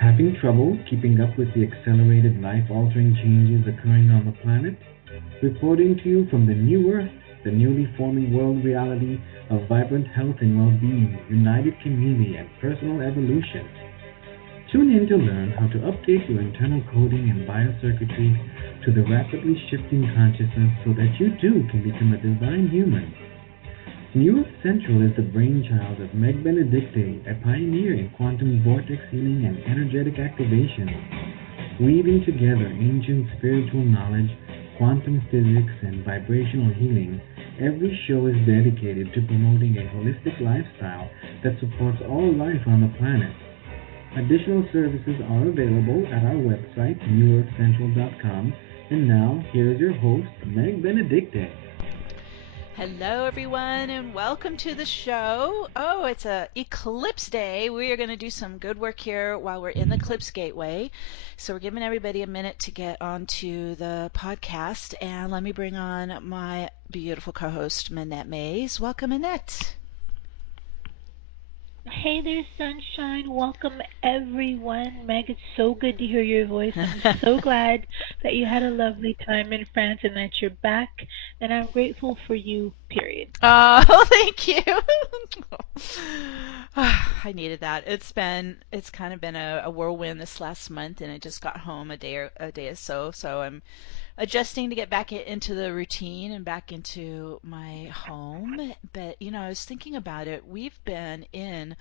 Having trouble keeping up with the accelerated life-altering changes occurring on the planet? Reporting to you from the new Earth, the newly forming world reality of vibrant health and well-being, united community, and personal evolution. Tune in to learn how to update your internal coding and biocircuitry to the rapidly shifting consciousness so that you too can become a divine human. New Central is the brainchild of Meg Benedicte, a pioneer in quantum vortex healing and energetic activation. Weaving together ancient spiritual knowledge, quantum physics, and vibrational healing, every show is dedicated to promoting a holistic lifestyle that supports all life on the planet. Additional services are available at our website, newearthcentral.com. And now, here is your host, Meg Benedicte. Hello, everyone, and welcome to the show. Oh, it's a eclipse day. We are going to do some good work here while we're in the eclipse gateway. So we're giving everybody a minute to get onto the podcast, and let me bring on my beautiful co-host, Minette Mays. Welcome, Minette. Hey there, sunshine. Welcome, everyone. Meg, it's so good to hear your voice. I'm so glad that you had a lovely time in France and that you're back. And I'm grateful for you, period. Oh, thank you. I needed that. It's kind of been a whirlwind this last month, and I just got home a day or so. So I'm adjusting to get back into the routine and back into my home. But, I was thinking about it. We've been in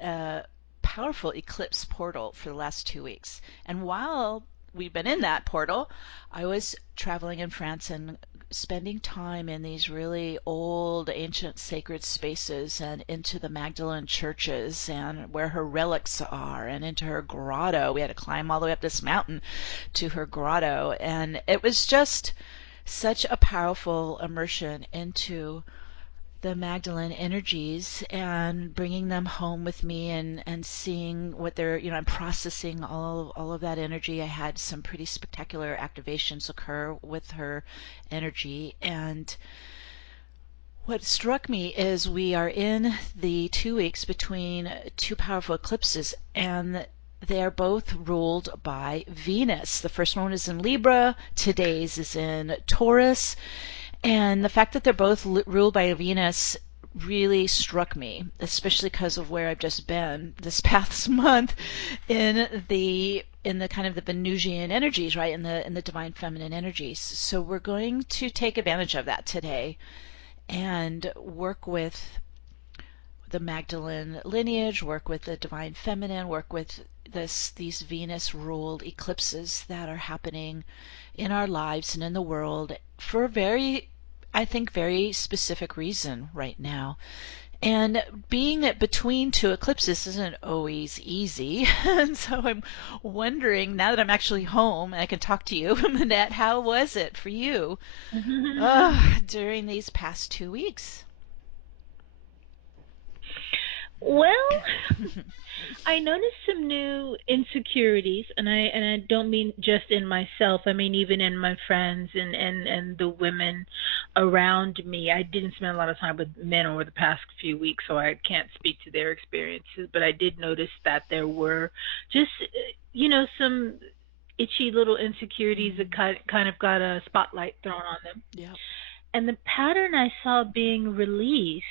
a powerful eclipse portal for the last 2 weeks. And while we've been in that portal, I was traveling in France and spending time in these really old, ancient, sacred spaces and into the Magdalene churches and where her relics are and into her grotto. We had to climb all the way up this mountain to her grotto, and it was just such a powerful immersion into the Magdalene energies and bringing them home with me and seeing what they're, I'm processing all of that energy. I had some pretty spectacular activations occur with her energy. And what struck me is we are in the 2 weeks between two powerful eclipses, and they are both ruled by Venus. The first one is in Libra, today's is in Taurus, and the fact that they're both ruled by Venus really struck me, especially because of where I've just been this past month in the kind of the Venusian energies, right? In the divine feminine energies. So we're going to take advantage of that today and work with the Magdalene lineage, work with the divine feminine, work with these Venus ruled eclipses that are happening in our lives and in the world for I think, very specific reason right now. And being that between two eclipses isn't always easy. And so I'm wondering, now that I'm actually home and I can talk to you, Minette, how was it for you during these past 2 weeks? Well, I noticed some new insecurities, and I don't mean just in myself. I mean even in my friends and the women around me. I didn't spend a lot of time with men over the past few weeks, so I can't speak to their experiences. But I did notice that there were just some itchy little insecurities that kind of got a spotlight thrown on them. Yeah. And the pattern I saw being released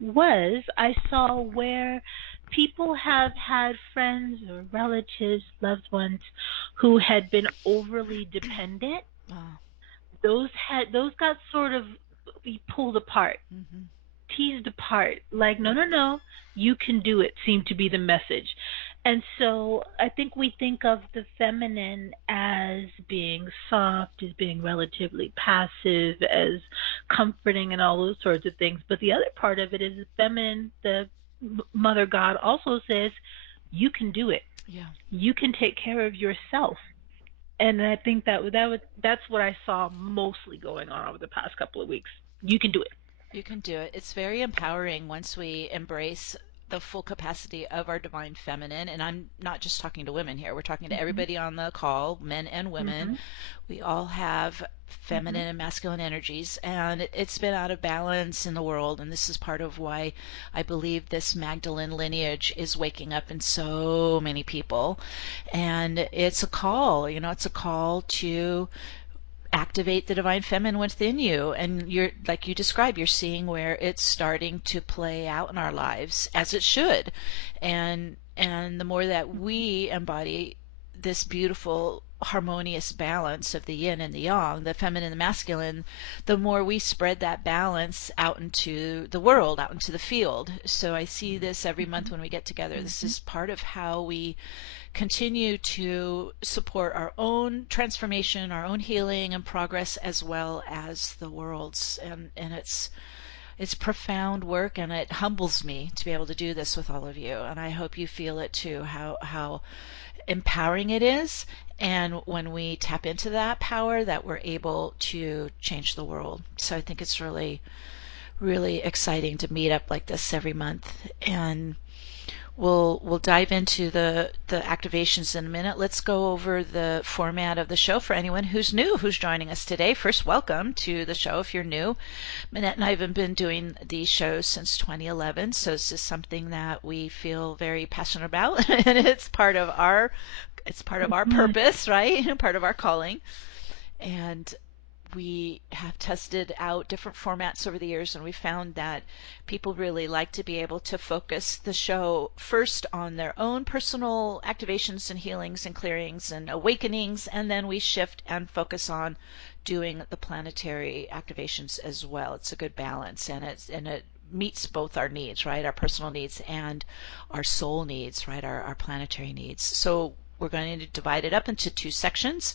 was I saw where people have had friends or relatives, loved ones who had been overly dependent. Oh. Those got sort of pulled apart, Mm-hmm. teased apart. Like, no, no, no, you can do it, seemed to be the message. And so I think we think of the feminine as being soft, as being relatively passive, as comforting, and all those sorts of things. But the other part of it is the feminine, the mother god also says, you can do it. Yeah. You can take care of yourself. And I think that's what I saw mostly going on over the past couple of weeks. You can do it. You can do it. It's very empowering once we embrace the full capacity of our divine feminine. And I'm not just talking to women here. We're talking to Mm-hmm. everybody on the call, men and women. Mm-hmm. We all have Mm-hmm. feminine and masculine energies, and it's been out of balance in the world. And this is part of why I believe this Magdalene lineage is waking up in so many people. And it's a call, it's a call to activate the divine feminine within you. And you're, like you described, you're seeing where it's starting to play out in our lives, as it should. And the more that we embody this beautiful harmonious balance of the yin and the yang, the feminine and the masculine, the more we spread that balance out into the world, out into the field. So I see this every month when we get together. This Mm-hmm. is part of how we continue to support our own transformation, our own healing and progress, as well as the world's. And it's profound work, and it humbles me to be able to do this with all of you. And I hope you feel it too, how empowering it is. And when we tap into that power, that we're able to change the world. So I think it's really, really exciting to meet up like this every month. And we'll dive into the activations in a minute. Let's go over the format of the show for anyone who's new, who's joining us today. First, welcome to the show if you're new. Minette and I have been doing these shows since 2011, so this is something that we feel very passionate about, and it's part of our Mm-hmm. purpose, right? Part of our calling. And we have tested out different formats over the years, and we found that people really like to be able to focus the show first on their own personal activations and healings and clearings and awakenings, and then we shift and focus on doing the planetary activations as well. It's a good balance, and it meets both our needs, right? Our personal needs and our soul needs, right? Our planetary needs. So we're going to divide it up into two sections.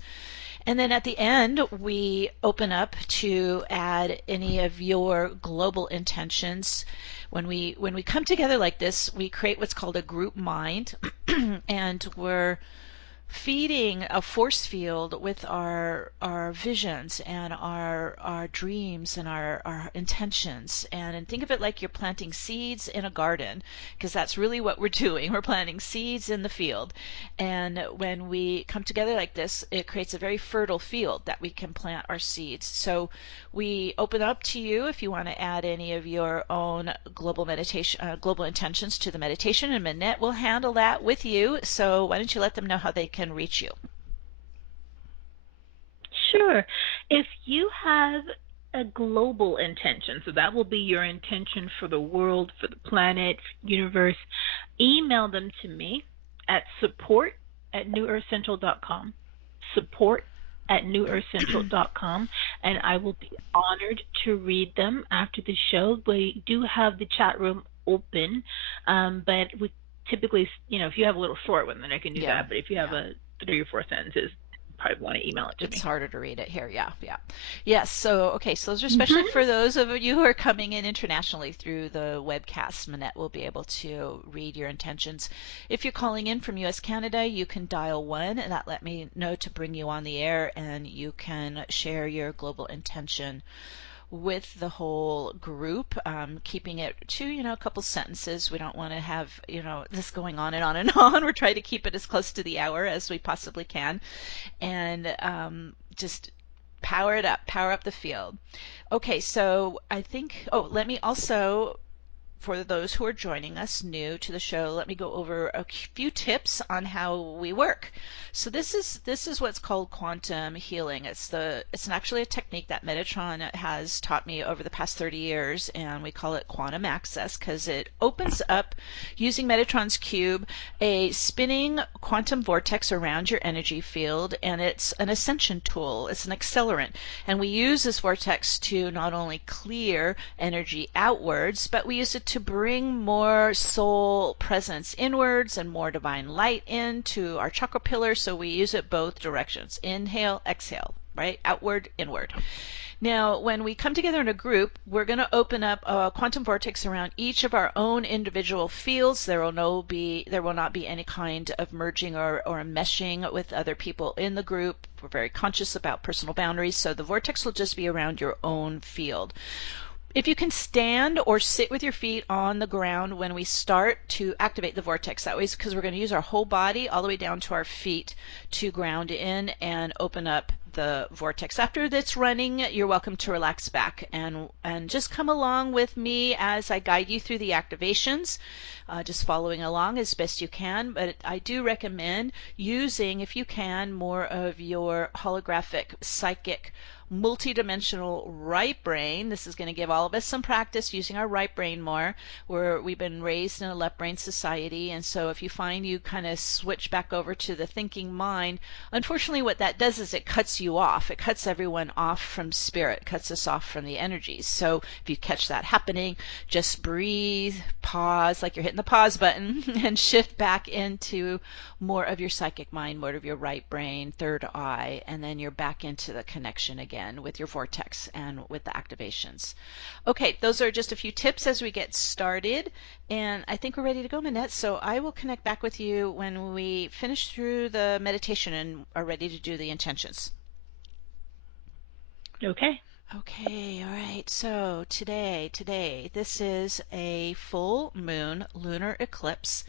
And then at the end, we open up to add any of your global intentions. When we come together like this, we create what's called a group mind, and we're feeding a force field with our visions and our dreams and our intentions. And think of it like you're planting seeds in a garden, because that's really what we're doing. We're planting seeds in the field. And when we come together like this, it creates a very fertile field that we can plant our seeds. So we open up to you if you want to add any of your own global meditation, global intentions to the meditation, and Manette will handle that with you. So why don't you let them know how they can reach you? Sure. If you have a global intention, so that will be your intention for the world, for the planet, universe, email them to me at support@newearthcentral.com. Support@newearthcentral.com, and I will be honored to read them after the show. We do have the chat room open, but we typically, if you have a little short one, then I can do Yeah, that. But if you have yeah. a 3 or 4 sentences, you probably want to email it to It's me. harder to read it here. Yeah, yeah. Yes, so okay, so those are especially Mm-hmm. for those of you who are coming in internationally through the webcast. Manette will be able to read your intentions. If you're calling in from US Canada, you can dial 1, and that let me know to bring you on the air, and you can share your global intention with the whole group, keeping it to, a couple sentences. We don't want to have, this going on and on and on. We're trying to keep it as close to the hour as we possibly can, and just power up the field. Okay, so I think, oh, let me also, for those who are joining us new to the show, let me go over a few tips on how we work. So this is what's called quantum healing. It's actually a technique that Metatron has taught me over the past 30 years, and we call it quantum access because it opens up, using Metatron's cube, a spinning quantum vortex around your energy field, and it's an ascension tool. It's an accelerant, and we use this vortex to not only clear energy outwards, but we use it to bring more soul presence inwards and more divine light into our chakra pillar. So we use it both directions. Inhale, exhale, right? Outward, inward. Now, when we come together in a group, we're going to open up a quantum vortex around each of our own individual fields. There will not be any kind of merging or meshing with other people in the group. We're very conscious about personal boundaries, so the vortex will just be around your own field. If you can stand or sit with your feet on the ground when we start to activate the vortex that way, because we're going to use our whole body all the way down to our feet to ground in and open up the vortex. After that's running, you're welcome to relax back and just come along with me as I guide you through the activations, just following along as best you can. But I do recommend using, if you can, more of your holographic psychic multidimensional right brain. This is going to give all of us some practice using our right brain more. We've been raised in a left brain society, and so if you find you kind of switch back over to the thinking mind, unfortunately what that does is it cuts you off. It cuts everyone off from spirit, cuts us off from the energies. So if you catch that happening, just breathe, pause like you're hitting the pause button, and shift back into more of your psychic mind, more of your right brain, third eye, and then you're back into the connection again with your vortex and with the activations. Okay, those are just a few tips as we get started, and I think we're ready to go, Manette, so I will connect back with you when we finish through the meditation and are ready to do the intentions. Okay. Okay, all right, so today, this is a full moon lunar eclipse,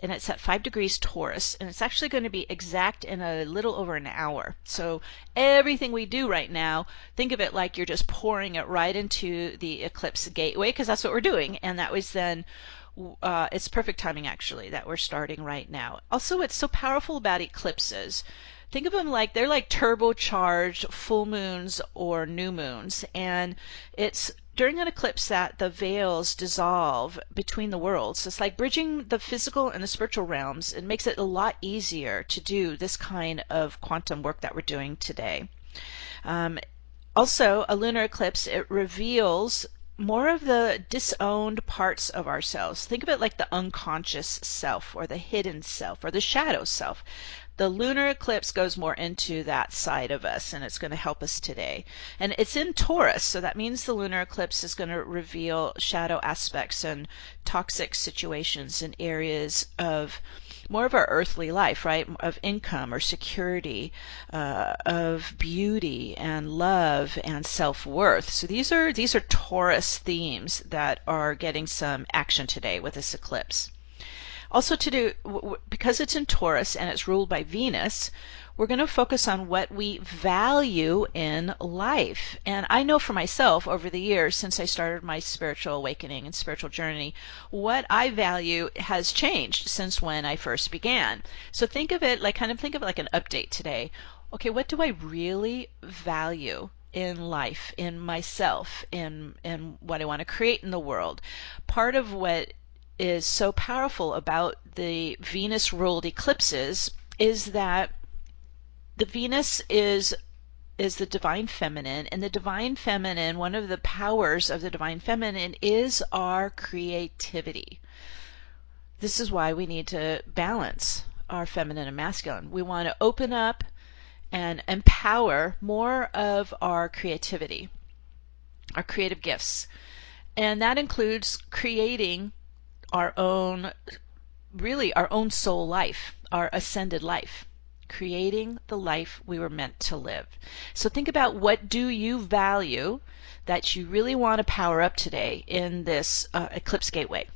and it's at 5 degrees Taurus, and it's actually going to be exact in a little over an hour. So everything we do right now, think of it like you're just pouring it right into the eclipse gateway, because that's what we're doing. And that was then, it's perfect timing actually that we're starting right now. Also, what's so powerful about eclipses, think of them like they're like turbocharged full moons or new moons, and it's during an eclipse that the veils dissolve between the worlds. It's like bridging the physical and the spiritual realms. It makes it a lot easier to do this kind of quantum work that we're doing today. Also, a lunar eclipse, it reveals more of the disowned parts of ourselves. Think of it like the unconscious self or the hidden self or the shadow self. The lunar eclipse goes more into that side of us, and it's going to help us today. And it's in Taurus, so that means the lunar eclipse is going to reveal shadow aspects and toxic situations in areas of more of our earthly life, right? Of income or security, of beauty and love and self-worth. So these are Taurus themes that are getting some action today with this eclipse. Also to do, because it's in Taurus and it's ruled by Venus, we're going to focus on what we value in life. And I know for myself over the years since I started my spiritual awakening and spiritual journey, what I value has changed since when I first began. So think of it like, an update today. Okay, what do I really value in life, in myself, in what I want to create in the world? Part of what is so powerful about the Venus ruled eclipses is that the Venus is the divine feminine, and the divine feminine, one of the powers of the divine feminine is our creativity. This is why we need to balance our feminine and masculine. We want to open up and empower more of our creativity, our creative gifts. And that includes creating our own, really our own soul life, our ascended life, creating the life we were meant to live. So think about, what do you value that you really want to power up today in this eclipse gateway?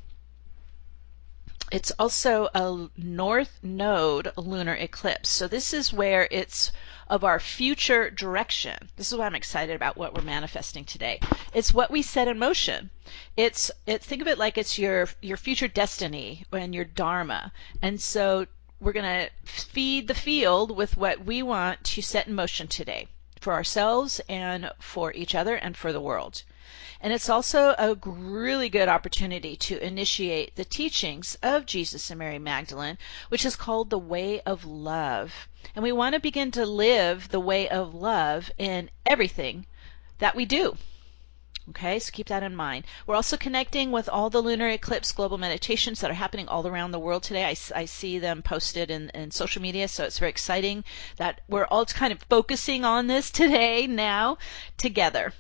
It's also a North Node Lunar Eclipse. So this is where it's of our future direction. This is why I'm excited about what we're manifesting today. It's what we set in motion. It's think of it like it's your future destiny and your dharma. And so we're going to feed the field with what we want to set in motion today for ourselves and for each other and for the world. And it's also a really good opportunity to initiate the teachings of Jesus and Mary Magdalene, which is called the way of love. And we want to begin to live the way of love in everything that we do. Okay, so keep that in mind. We're also connecting with all the lunar eclipse global meditations that are happening all around the world today. I see them posted in social media, so it's very exciting that we're all kind of focusing on this today now together.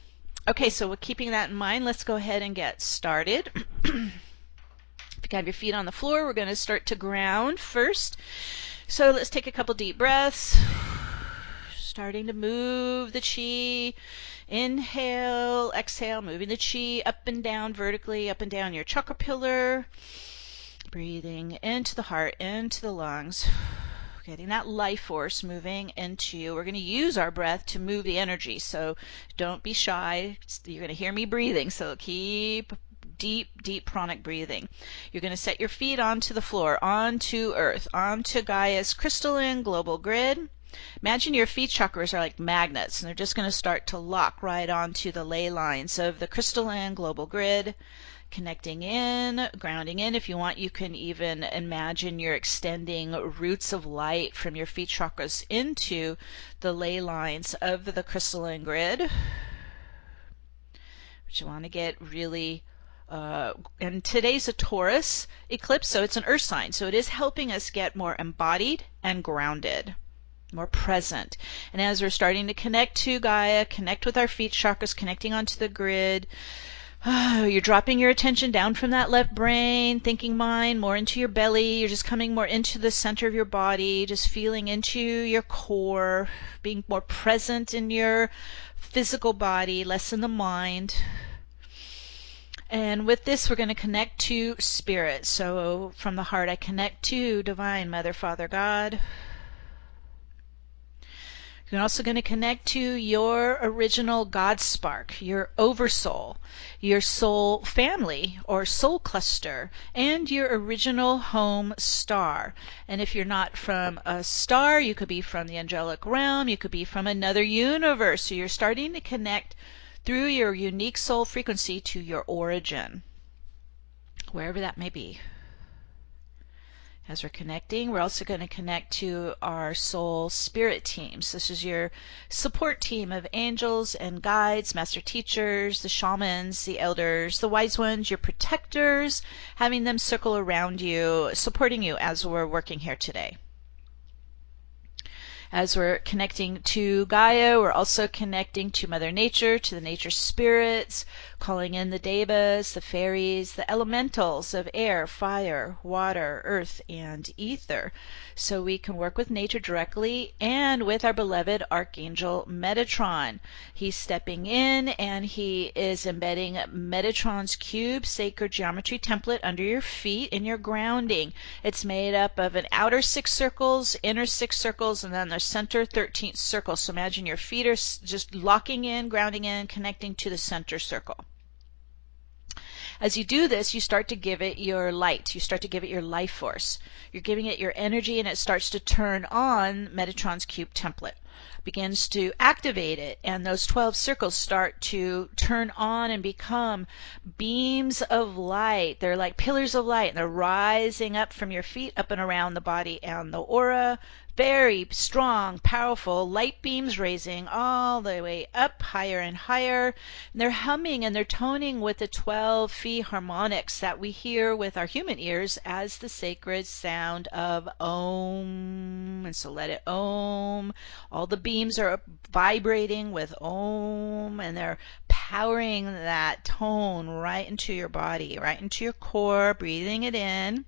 Okay, so we're keeping that in mind. Let's go ahead and get started. If you have your feet on the floor, we're going to start to ground first. So let's take a couple deep breaths, starting to move the chi Inhale, exhale, moving the chi up and down vertically, up and down your chakra pillar. Breathing into the heart, into the lungs. Getting that life force moving into you. We're going to use our breath to move the energy, so don't be shy. You're going to hear me breathing, so keep deep pranic breathing. You're going to set your feet onto the floor, onto Earth, onto Gaia's crystalline global grid. Imagine your feet chakras are like magnets, and they're just going to start to lock right onto the ley lines of the crystalline global grid. Connecting in, grounding in. If you want, you can even imagine you're extending roots of light from your feet chakras into the ley lines of the crystalline grid. But you want to get really and today's a Taurus eclipse, so it's an earth sign, so it is helping us get more embodied and grounded, more present. And as we're starting to connect to Gaia, connect with our feet chakras, connecting onto the grid, you're dropping your attention down from that left brain, thinking mind, more into your belly. You're just coming more into the center of your body, just feeling into your core, being more present in your physical body, less in the mind. And with this, we're going to connect to spirit. So from the heart, I connect to Divine Mother, Father, God. You're also going to connect to your original God spark, your oversoul, your soul family or soul cluster, and your original home star. And if you're not from a star, you could be from the angelic realm, you could be from another universe. So you're starting to connect through your unique soul frequency to your origin, wherever that may be. As we're connecting, we're also going to connect to our soul spirit teams. This is your support team of angels and guides, master teachers, the shamans, the elders, the wise ones, your protectors, having them circle around you, supporting you as we're working here today. As we're connecting to Gaia, we're also connecting to Mother Nature, to the nature spirits, calling in the devas, the fairies, the elementals of air, fire, water, earth, and ether. So we can work with nature directly and with our beloved Archangel Metatron. He's stepping in and he is embedding Metatron's cube sacred geometry template under your feet in your grounding. It's made up of an outer 6 circles, inner 6 circles, and then the center 13th circle. So imagine your feet are just locking in, grounding in, connecting to the center circle. As you do this, you start to give it your light. You start to give it your life force. You're giving it your energy, and it starts to turn on Metatron's cube template. Begins to activate it, and those 12 circles start to turn on and become beams of light. They're like pillars of light, and they're rising up from your feet, up and around the body and the aura. Very strong, powerful light beams raising all the way up, higher and higher. And they're humming and they're toning with the 12 phi harmonics that we hear with our human ears as the sacred sound of Om. And so let it Om. All the beams are vibrating with Om, and they're powering that tone right into your body, right into your core, breathing it in.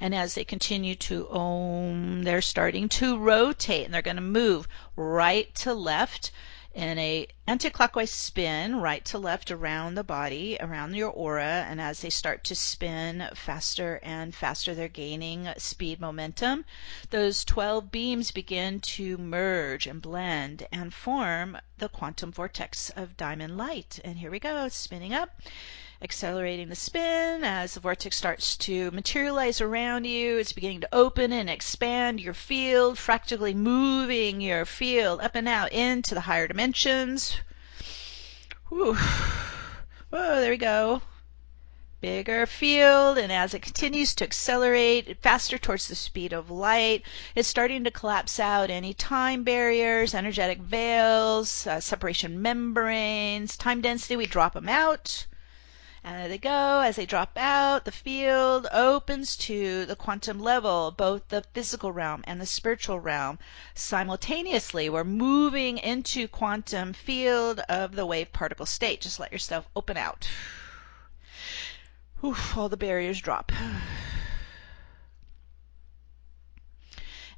And as they continue to Om, they're starting to rotate, and they're going to move right to left in a anti-clockwise spin, right to left around the body, around your aura. And as they start to spin faster and faster, they're gaining speed, momentum. Those 12 beams begin to merge and blend and form the quantum vortex of diamond light. And here we go, spinning up, accelerating the spin. As the vortex starts to materialize around you, it's beginning to open and expand your field, fractally moving your field up and out into the higher dimensions. Whew. Whoa, there we go. Bigger field, and as it continues to accelerate faster towards the speed of light, it's starting to collapse out any time barriers, energetic veils, separation membranes, time density. We drop them out. And there they go. As they drop out, the field opens to the quantum level, both the physical realm and the spiritual realm. Simultaneously, we're moving into quantum field of the wave particle state. Just let yourself open out. Whew, all the barriers drop.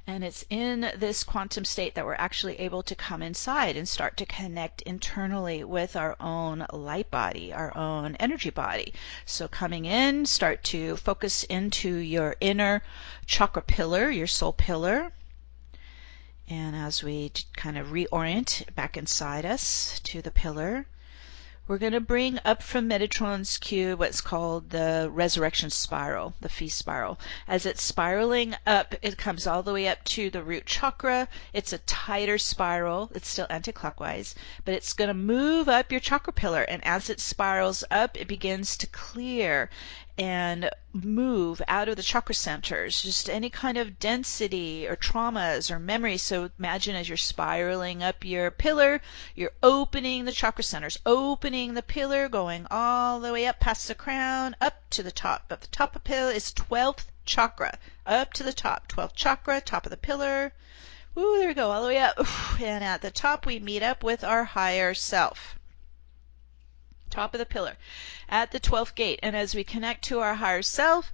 And it's in this quantum state that we're actually able to come inside and start to connect internally with our own light body, our own energy body. So coming in, start to focus into your inner chakra pillar, your soul pillar. And as we kind of reorient back inside us to the pillar, we're going to bring up from Metatron's cube what's called the resurrection spiral, the feast spiral. As it's spiraling up, it comes all the way up to the root chakra. It's a tighter spiral. It's still anti-clockwise, but it's going to move up your chakra pillar. And as it spirals up, it begins to clear and move out of the chakra centers, just any kind of density or traumas or memories. So imagine as you're spiraling up your pillar, you're opening the chakra centers, opening the pillar, going all the way up past the crown, up to the top. But the top of the pillar is 12th chakra, up to the top, 12th chakra, top of the pillar. Ooh, there we go, all the way up. And at the top, we meet up with our higher self. Top of the pillar at the 12th gate. And as we connect to our higher self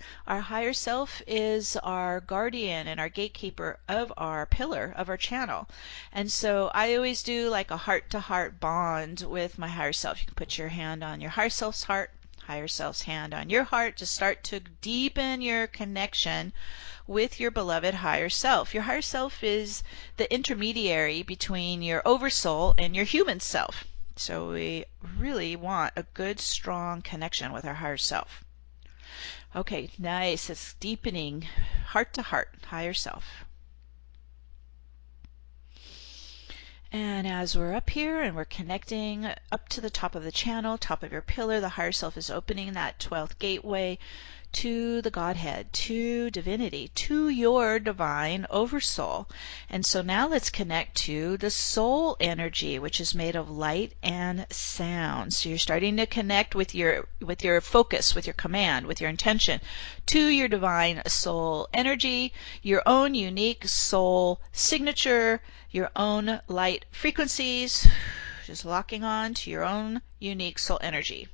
is our guardian and our gatekeeper of our pillar, of our channel. And so I always do like a heart-to-heart bond with my higher self. You can put your hand on your higher self's heart, higher self's hand on your heart, to start to deepen your connection with your beloved higher self. Your higher self is the intermediary between your oversoul and your human self. So we really want a good, strong connection with our higher self. Okay, nice. It's deepening heart to heart, higher self. And as we're up here and we're connecting up to the top of the channel, top of your pillar, the higher self is opening that 12th gateway to the Godhead, to divinity, to your divine oversoul. And so now let's connect to the soul energy, which is made of light and sound. So you're starting to connect with your focus, with your command, with your intention to your divine soul energy, your own unique soul signature, your own light frequencies, just locking on to your own unique soul energy.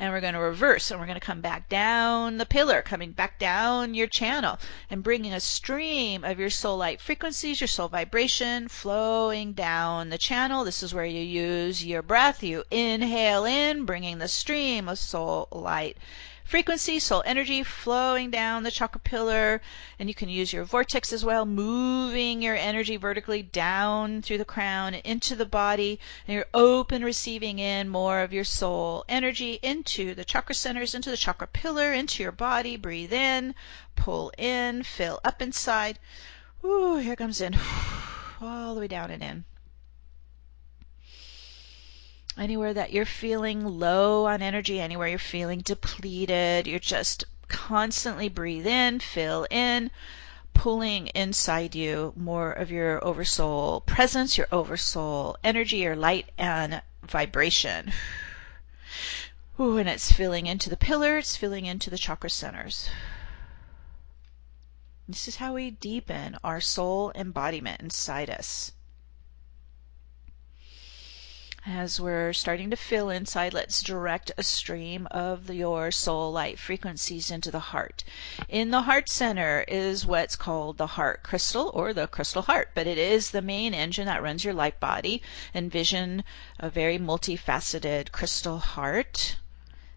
And we're going to reverse, and we're going to come back down the pillar, coming back down your channel and bringing a stream of your soul light frequencies, your soul vibration flowing down the channel. This is where you use your breath. You inhale in, bringing the stream of soul light frequency, soul energy flowing down the chakra pillar. And you can use your vortex as well, moving your energy vertically down through the crown into the body. And you're open, receiving in more of your soul energy into the chakra centers, into the chakra pillar, into your body. Breathe in, pull in, fill up inside. Ooh, here comes in. All the way down and in. Anywhere that you're feeling low on energy, anywhere you're feeling depleted, you're just constantly breathe in, fill in, pulling inside you more of your oversoul presence, your oversoul energy, your light and vibration. Ooh, and it's filling into the pillar, it's filling into the chakra centers. This is how we deepen our soul embodiment inside us. As we're starting to fill inside, let's direct a stream of your soul light frequencies into the heart. In the heart center is what's called the heart crystal, or the crystal heart, but it is the main engine that runs your light body. Envision a very multifaceted crystal heart.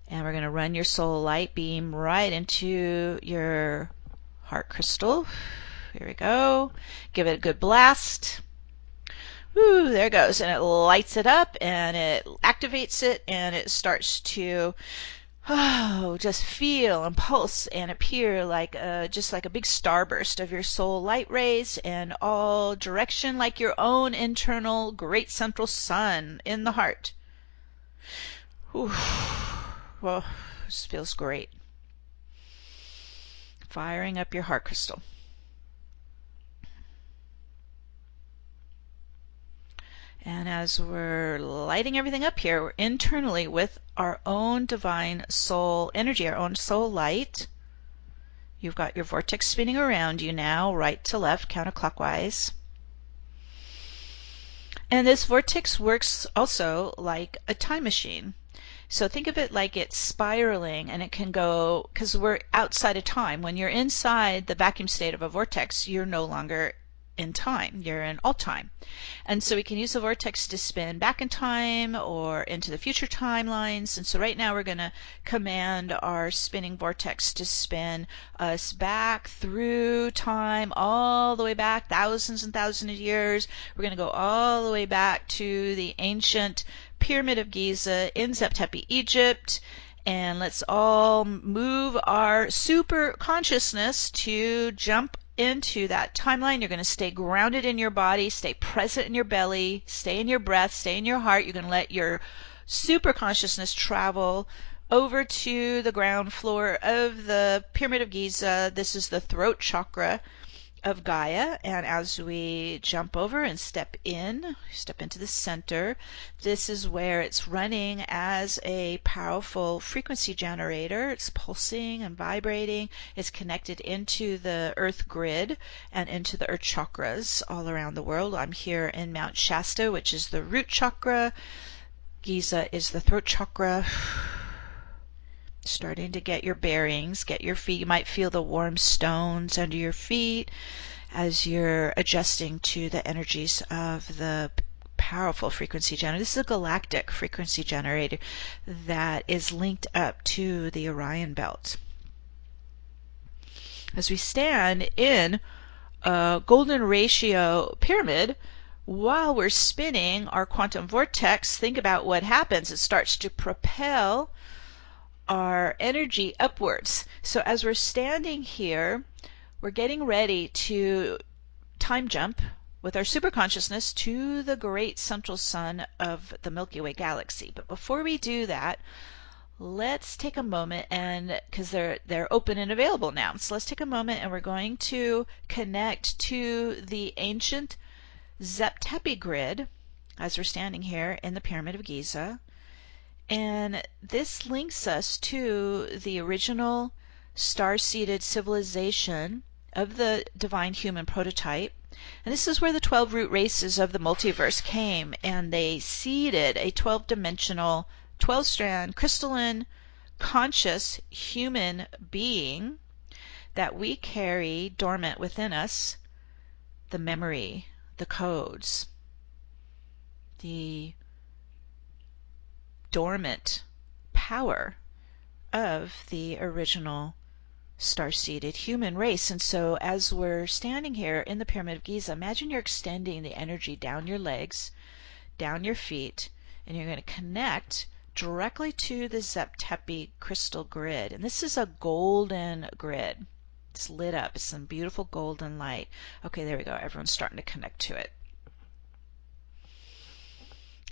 And we're going to run your soul light beam right into your heart crystal. Here we go. Give it a good blast. Woo, there it goes. And it lights it up and it activates it and it starts to just feel and pulse and appear like just like a big starburst of your soul light rays in all direction, like your own internal great central sun in the heart. Whew. Well, this feels great. Firing up your heart crystal. And as we're lighting everything up here, we're internally with our own divine soul energy, our own soul light. You've got your vortex spinning around you now, right to left, counterclockwise. And this vortex works also like a time machine. So think of it like it's spiraling, and it can go, because we're outside of time. When you're inside the vacuum state of a vortex, you're no longer in time. You're in all time. And so we can use the vortex to spin back in time or into the future timelines. And so right now we're going to command our spinning vortex to spin us back through time, all the way back, thousands and thousands of years. We're going to go all the way back to the ancient Pyramid of Giza in Zep-Tepi, Egypt. And let's all move our super consciousness to jump into that timeline. You're going to stay grounded in your body, stay present in your belly, stay in your breath, stay in your heart. You're going to let your super consciousness travel over to the ground floor of the Pyramid of Giza. This is the throat chakra of Gaia, and as we jump over and step into the center, this is where it's running as a powerful frequency generator. It's pulsing and vibrating. It's connected into the earth grid and into the earth chakras all around the world. I'm here in Mount Shasta, which is the root chakra. Giza is the throat chakra. Starting to get your bearings, get your feet. You might feel the warm stones under your feet as you're adjusting to the energies of the powerful frequency generator. This is a galactic frequency generator that is linked up to the Orion belt. As we stand in a golden ratio pyramid, while we're spinning our quantum vortex, think about what happens. It starts to propel our energy upwards. So as we're standing here, we're getting ready to time jump with our superconsciousness to the great central sun of the Milky Way galaxy. But before we do that, let's take a moment, and because they're open and available now, so let's take a moment and we're going to connect to the ancient Zep-Tepi grid as we're standing here in the Pyramid of Giza. And this links us to the original star-seeded civilization of the divine human prototype. And this is where the 12 root races of the multiverse came, and they seeded a 12-dimensional, 12-strand, crystalline, conscious human being that we carry dormant within us, the memory, the codes, the dormant power of the original star-seeded human race. And so as we're standing here in the Pyramid of Giza, imagine you're extending the energy down your legs, down your feet, and you're going to connect directly to the Zep-Tepi crystal grid. And this is a golden grid. It's lit up. It's some beautiful golden light. Okay, there we go. Everyone's starting to connect to it.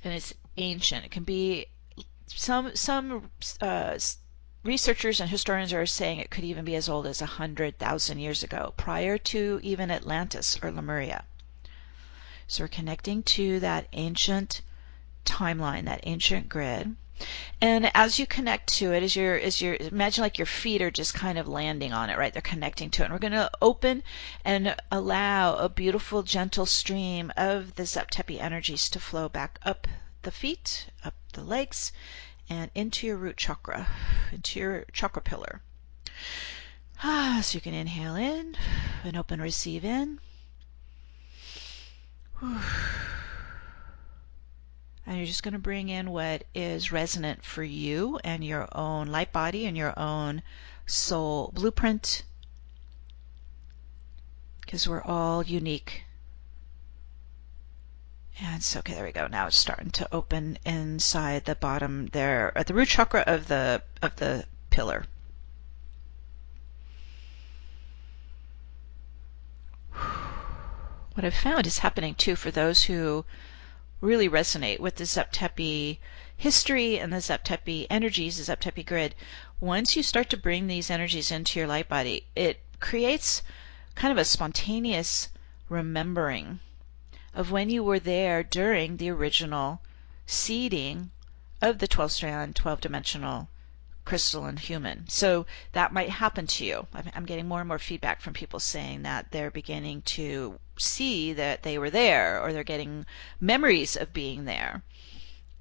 And it's ancient. It can be some researchers and historians are saying it could even be as old as 100,000 years ago, prior to even Atlantis or Lemuria. So we're connecting to that ancient timeline, that ancient grid. And as you connect to it, as you're imagine like your feet are just kind of landing on it, right? They're connecting to it. And we're going to open and allow a beautiful, gentle stream of the Zep-Tepi energies to flow back up the feet, up the legs, and into your root chakra, into your chakra pillar. So you can inhale in and open, receive in. And you're just going to bring in what is resonant for you and your own light body and your own soul blueprint, because we're all unique. And so, okay, there we go. Now it's starting to open inside the bottom there at the root chakra of the pillar. What I've found is happening too for those who really resonate with the Zep-Tepi history and the Zep-Tepi energies, the Zep-Tepi grid. Once you start to bring these energies into your light body, it creates kind of a spontaneous remembering of when you were there during the original seeding of the 12-strand, 12-dimensional crystalline human. So that might happen to you. I'm getting more and more feedback from people saying that they're beginning to see that they were there, or they're getting memories of being there.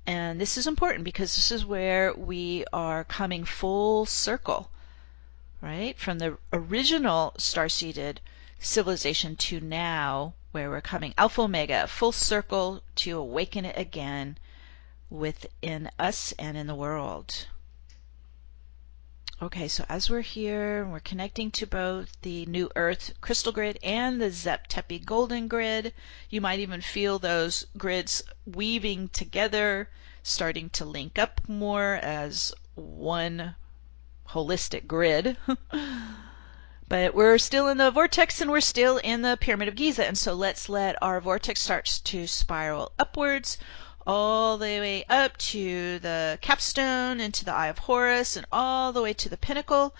And this is important because this is where we are coming full circle, right? From the original star-seeded civilization to now, where we're coming Alpha Omega, full circle to awaken it again within us and in the world. Okay, so as we're here, we're connecting to both the New Earth crystal grid and the Zep Tepi golden grid. You might even feel those grids weaving together, starting to link up more as one holistic grid. But we're still in the vortex and we're still in the Pyramid of Giza. And so let's let our vortex start to spiral upwards all the way up to the capstone, into the Eye of Horus, and all the way to the pinnacle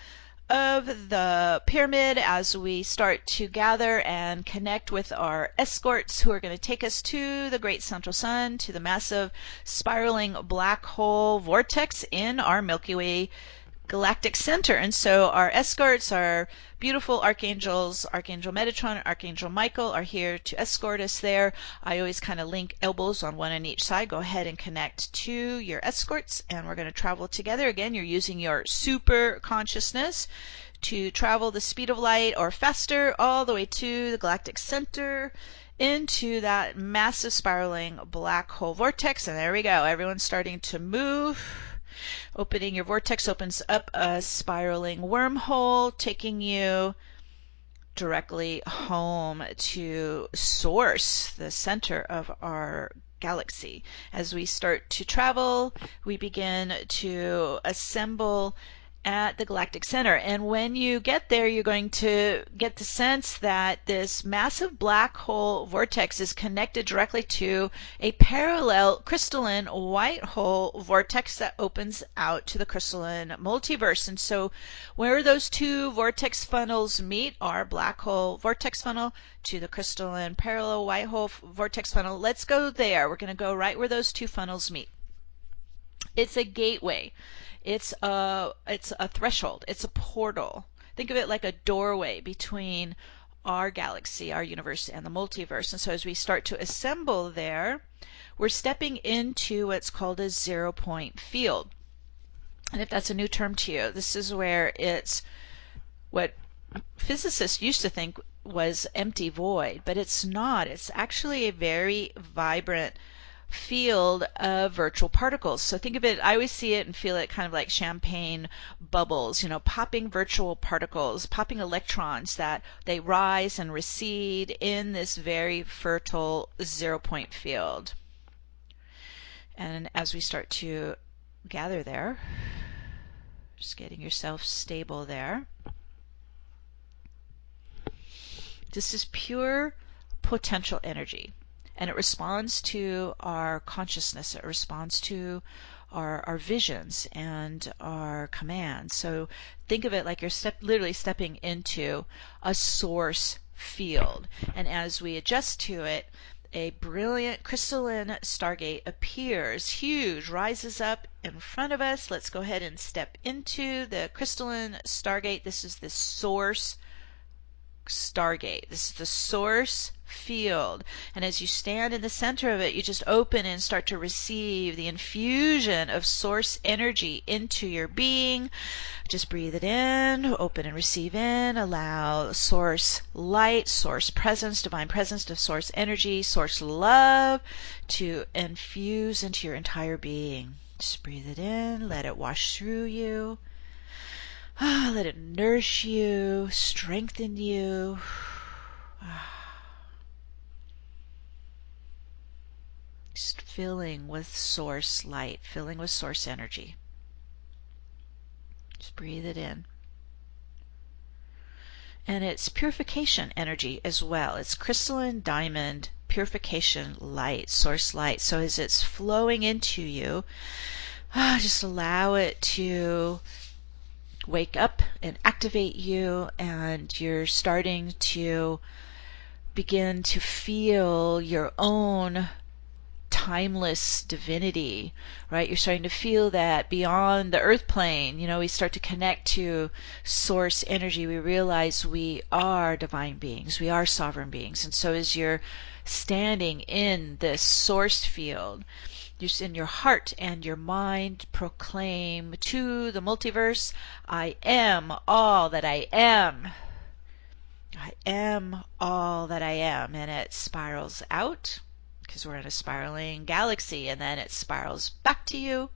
of the pyramid as we start to gather and connect with our escorts who are going to take us to the great central sun, to the massive spiraling black hole vortex in our Milky Way galactic center. And so our escorts, our beautiful archangels, Archangel Metatron and Archangel Michael, are here to escort us there. I always kind of link elbows on one on each side. Go ahead and connect to your escorts, and we're going to travel together. Again, you're using your super consciousness to travel the speed of light or faster all the way to the galactic center, into that massive spiraling black hole vortex. And there we go. Everyone's starting to move. Opening your vortex opens up a spiraling wormhole, taking you directly home to Source, the center of our galaxy. As we start to travel, we begin to assemble at the galactic center. And when you get there, you're going to get the sense that this massive black hole vortex is connected directly to a parallel crystalline white hole vortex that opens out to the crystalline multiverse. And so where those two vortex funnels meet, our black hole vortex funnel to the crystalline parallel white hole vortex funnel, let's go there. We're going to go right where those two funnels meet. It's a gateway. It's a threshold. It's a portal. Think of it like a doorway between our galaxy, our universe, and the multiverse. And so as we start to assemble there, we're stepping into what's called a 0-point field. And if that's a new term to you, this is where it's what physicists used to think was empty void, but it's not. It's actually a very vibrant field of virtual particles. So think of it, I always see it and feel it kind of like champagne bubbles, popping virtual particles, popping electrons that they rise and recede in this very fertile 0-point field. And as we start to gather there, just getting yourself stable there. This is pure potential energy. And it responds to our consciousness. It responds to our visions and our commands. So think of it like you're literally stepping into a source field. And as we adjust to it, a brilliant crystalline stargate appears, huge, rises up in front of us. Let's go ahead and step into the crystalline stargate. This is the source stargate. This is the source field. And as you stand in the center of it, you just open and start to receive the infusion of source energy into your being. Just breathe it in, open and receive in, allow source light, source presence, divine presence of source energy, source love to infuse into your entire being. Just breathe it in, let it wash through you. Let it nourish you, strengthen you. Just filling with source light, filling with source energy. Just breathe it in. And it's purification energy as well. It's crystalline diamond purification light, source light. So as it's flowing into you, just allow it to wake up and activate you, and you're starting to begin to feel your own timeless divinity, right? You're starting to feel that beyond the earth plane. We start to connect to source energy. We realize we are divine beings. We are sovereign beings. And so as you're standing in this source field, Just in your heart and your mind, proclaim to the multiverse, I am all that I am. I am all that I am. And it spirals out because we're in a spiraling galaxy, and then it spirals back to you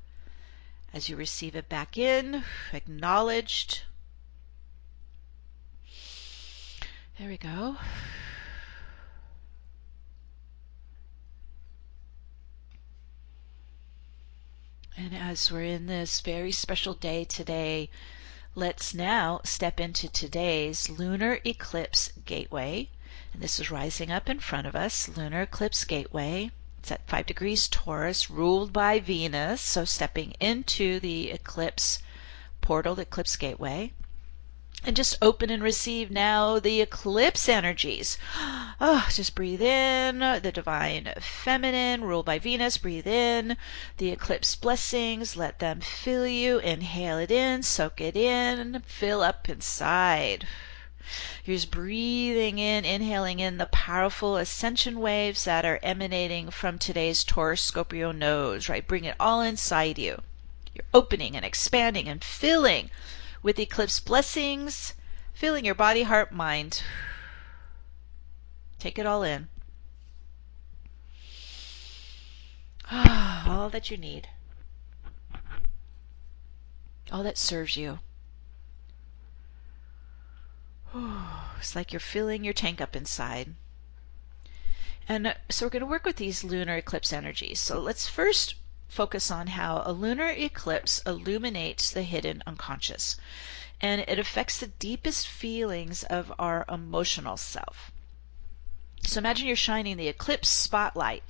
as you receive it back in, acknowledged. There we go. And as we're in this very special day today, let's now step into today's lunar eclipse gateway. And this is rising up in front of us, lunar eclipse gateway. It's at 5 degrees Taurus, ruled by Venus. So stepping into the eclipse portal, the eclipse gateway. And just open and receive now the eclipse energies. Oh, just breathe in the divine feminine, ruled by Venus. Breathe in the eclipse blessings. Let them fill you. Inhale it in, soak it in, fill up inside. You're just breathing in, inhaling in the powerful ascension waves that are emanating from today's Taurus-Scorpio nodes, right? Bring it all inside you. You're opening and expanding and filling with eclipse blessings, filling your body, heart, mind. Take it all in. All that you need. All that serves you. It's like you're filling your tank up inside. And so we're going to work with these lunar eclipse energies. So let's first focus on how a lunar eclipse illuminates the hidden unconscious. And it affects the deepest feelings of our emotional self. So imagine you're shining the eclipse spotlight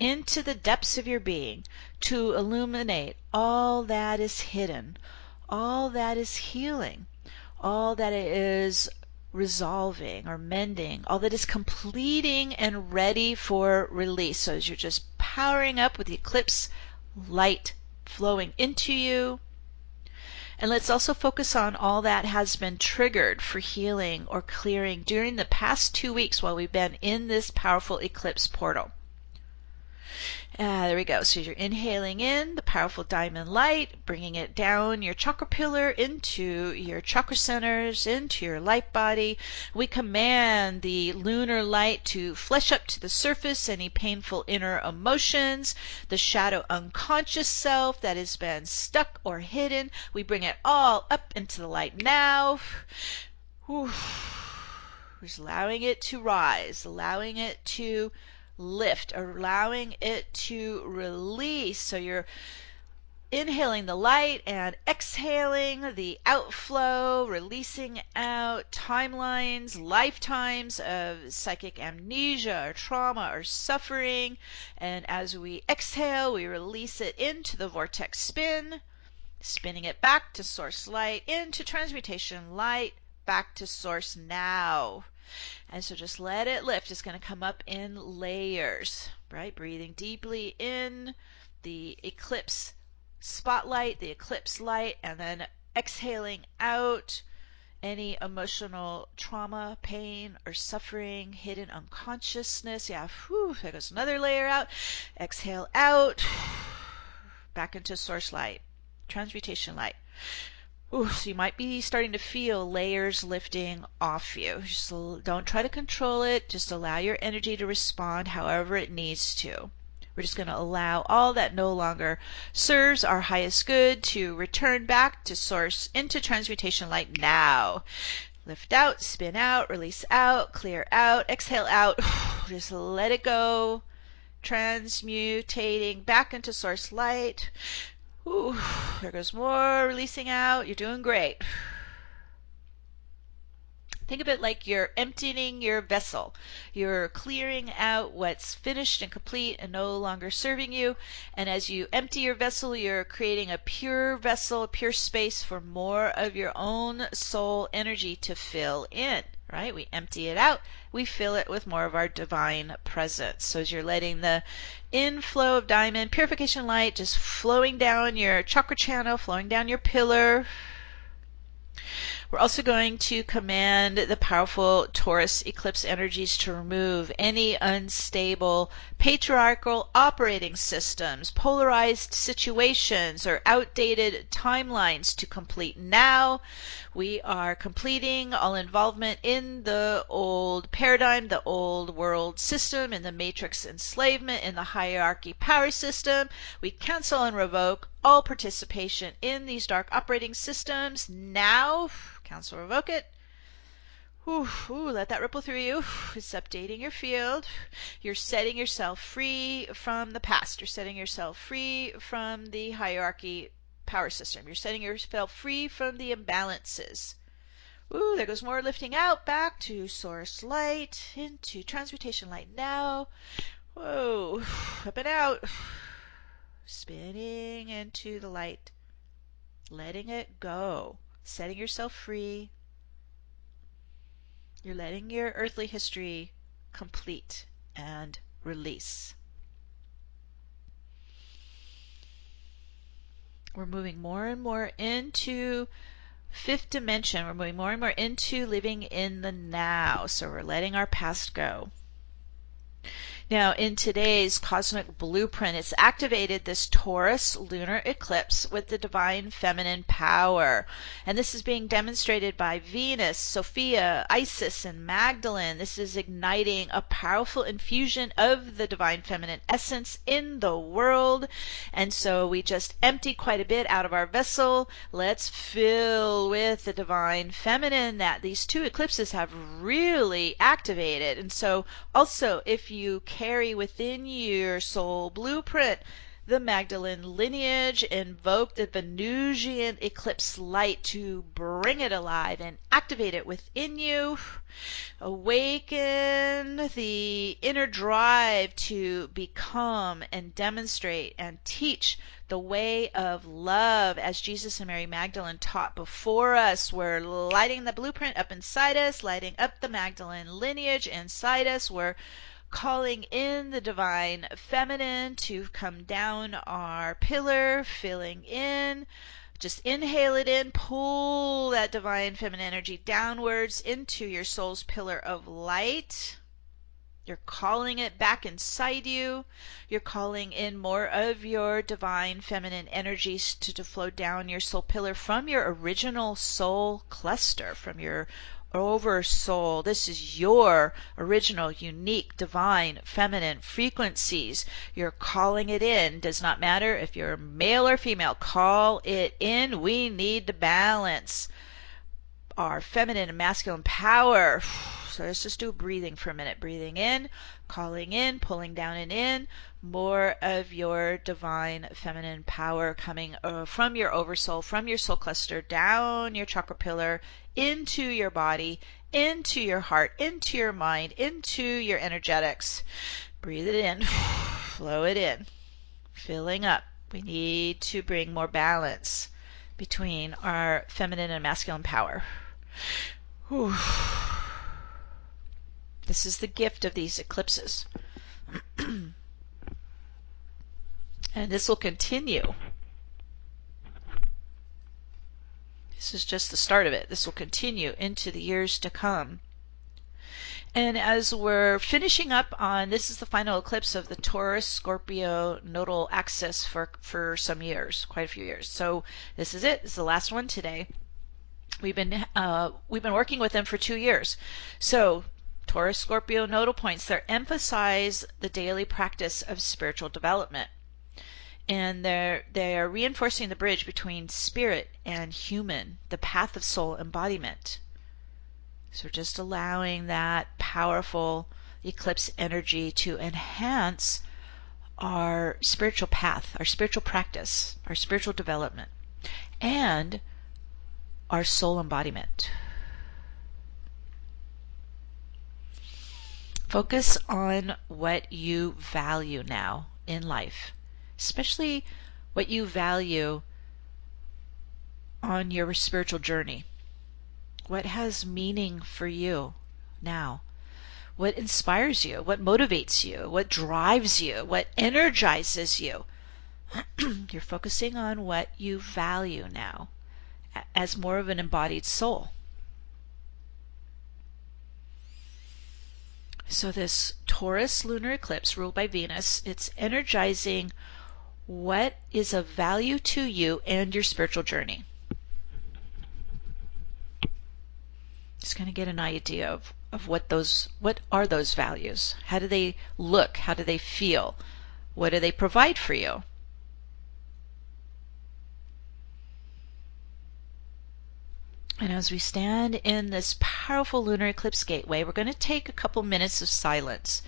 into the depths of your being to illuminate all that is hidden, all that is healing, all that is resolving or mending, all that is completing and ready for release. So as you're just powering up with the eclipse light flowing into you. And let's also focus on all that has been triggered for healing or clearing during the past 2 weeks while we've been in this powerful eclipse portal. There we go. So you're inhaling in the powerful diamond light, bringing it down your chakra pillar into your chakra centers, into your light body. We command the lunar light to flesh up to the surface any painful inner emotions, the shadow unconscious self that has been stuck or hidden. We bring it all up into the light now. Whew. Just allowing it to rise, allowing it to lift, allowing it to release. So you're inhaling the light and exhaling the outflow, releasing out timelines, lifetimes of psychic amnesia or trauma or suffering. And as we exhale, we release it into the vortex spin, spinning it back to source light, into transmutation light, back to source now. And so just let it lift. It's going to come up in layers, right? Breathing deeply in the eclipse spotlight, the eclipse light, and then exhaling out any emotional trauma, pain, or suffering, hidden unconsciousness. Yeah, whew, there goes another layer out. Exhale out, back into source light, transmutation light. Ooh, so you might be starting to feel layers lifting off you. Just don't try to control it. Just allow your energy to respond however it needs to. We're just going to allow all that no longer serves our highest good to return back to source into transmutation light now. Lift out, spin out, release out, clear out, exhale out. Just let it go. Transmutating back into source light. Ooh, there goes more releasing out. You're doing great. Think of it like you're emptying your vessel. You're clearing out what's finished and complete and no longer serving you. And as you empty your vessel, you're creating a pure vessel, a pure space for more of your own soul energy to fill in, right? We empty it out. We fill it with more of our divine presence. So as you're letting the inflow of diamond purification light just flowing down your chakra channel, flowing down your pillar. We're also going to command the powerful Taurus eclipse energies to remove any unstable patriarchal operating systems, polarized situations, or outdated timelines to complete now. We are completing all involvement in the old paradigm, the old world system, in the matrix enslavement, in the hierarchy power system. We cancel and revoke all participation in these dark operating systems now. Cancel, revoke it. Let that ripple through you. It's updating your field. You're setting yourself free from the past. You're setting yourself free from the hierarchy power system. You're setting yourself free from the imbalances. There goes more lifting out, back to source light, into transmutation light now. Whoa, up and out. Spinning into the light. Letting it go. Setting yourself free. You're letting your earthly history complete and release. We're moving more and more into fifth dimension. We're moving more and more into living in the now. So we're letting our past go. Now, in today's cosmic blueprint, it's activated this Taurus lunar eclipse with the divine feminine power. And this is being demonstrated by Venus, Sophia, Isis, and Magdalene. This is igniting a powerful infusion of the divine feminine essence in the world. And so we just emptied quite a bit out of our vessel. Let's fill with the divine feminine that these two eclipses have really activated. And so also, if you carry within your soul blueprint the Magdalene lineage, invoke the Venusian eclipse light to bring it alive and activate it within you. Awaken the inner drive to become and demonstrate and teach the way of love as Jesus and Mary Magdalene taught before us. We're lighting the blueprint up inside us, lighting up the Magdalene lineage inside us. We're calling in the divine feminine to come down our pillar, filling in. Just inhale it in, pull that divine feminine energy downwards into your soul's pillar of light. You're calling it back inside you. You're calling in more of your divine feminine energies to flow down your soul pillar from your original soul cluster, from your oversoul. This is your original, unique, divine, feminine frequencies. You're calling it in. Does not matter if you're male or female. Call it in. We need the balance. Our feminine and masculine power. So let's just do breathing for a minute. Breathing in, calling in, pulling down and in. More of your divine feminine power coming from your oversoul, from your soul cluster, down your chakra pillar, into your body, into your heart, into your mind, into your energetics. Breathe it in, flow it in, filling up. We need to bring more balance between our feminine and masculine power. Whew. This is the gift of these eclipses. And this will continue. This is just the start of it. This will continue into the years to come. And as we're finishing up on, this is the final eclipse of the Taurus-Scorpio nodal axis for some years, quite a few years. So this is it. This is the last one today. We've been working with them for 2 years. So Taurus Scorpio nodal points, they emphasize the daily practice of spiritual development. And they are reinforcing the bridge between spirit and human, the path of soul embodiment. So we're just allowing that powerful eclipse energy to enhance our spiritual path, our spiritual practice, our spiritual development, and our soul embodiment. Focus on what you value now in life, especially what you value on your spiritual journey. What has meaning for you now? What inspires you? What motivates you? What drives you? What energizes you? You're focusing on what you value now as more of an embodied soul. So this Taurus lunar eclipse ruled by Venus, it's energizing what is of value to you and your spiritual journey. Just kind of get an idea of what are those values? How do they look? How do they feel? What do they provide for you? And as we stand in this powerful lunar eclipse gateway, we're going to take a couple minutes of silence.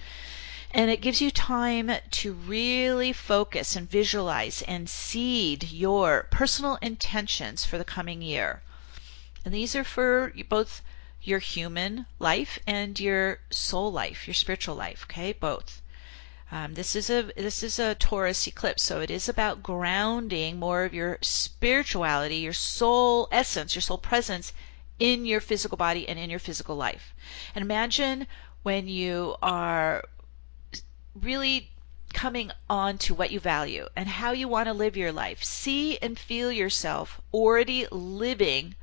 And it gives you time to really focus and visualize and seed your personal intentions for the coming year. And these are for both your human life and your soul life, your spiritual life, okay? Both. This is a Taurus eclipse, so it is about grounding more of your spirituality, your soul essence, your soul presence in your physical body and in your physical life. And imagine when you are really coming on to what you value and how you want to live your life. See and feel yourself already living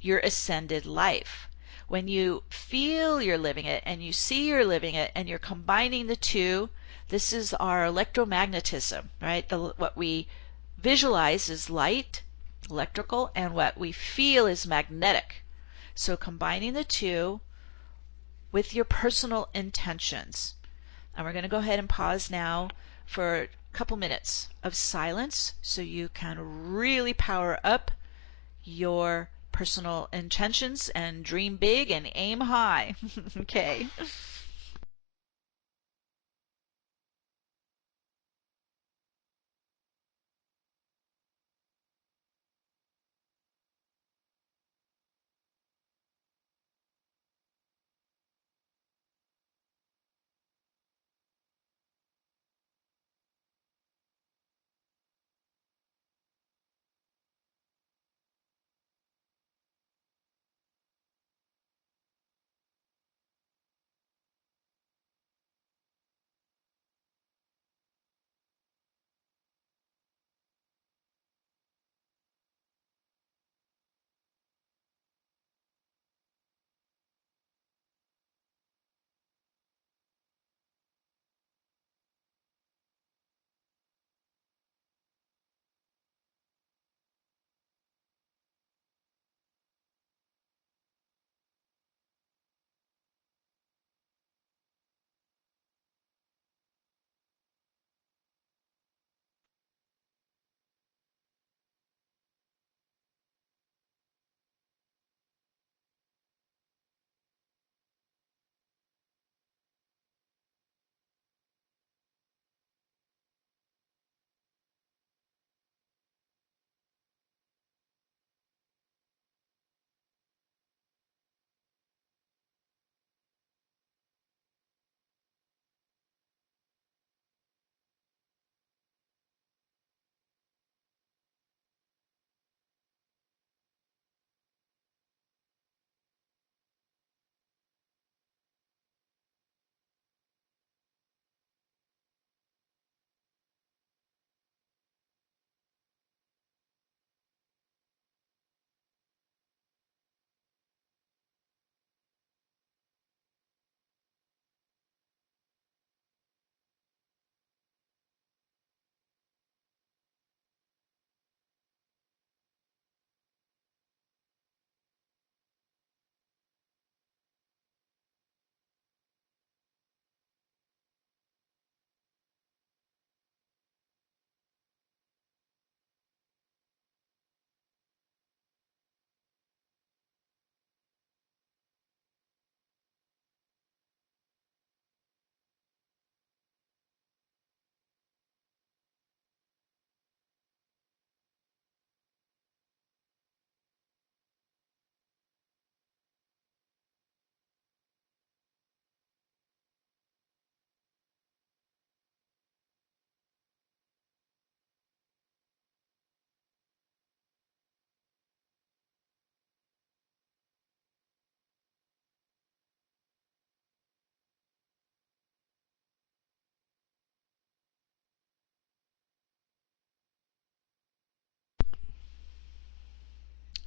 your ascended life. When you feel you're living it and you see you're living it and you're combining the two, this is our electromagnetism, right? What we visualize is light, electrical, and what we feel is magnetic. So combining the two with your personal intentions. And we're going to go ahead and pause now for a couple minutes of silence so you can really power up your personal intentions and dream big and aim high. Okay.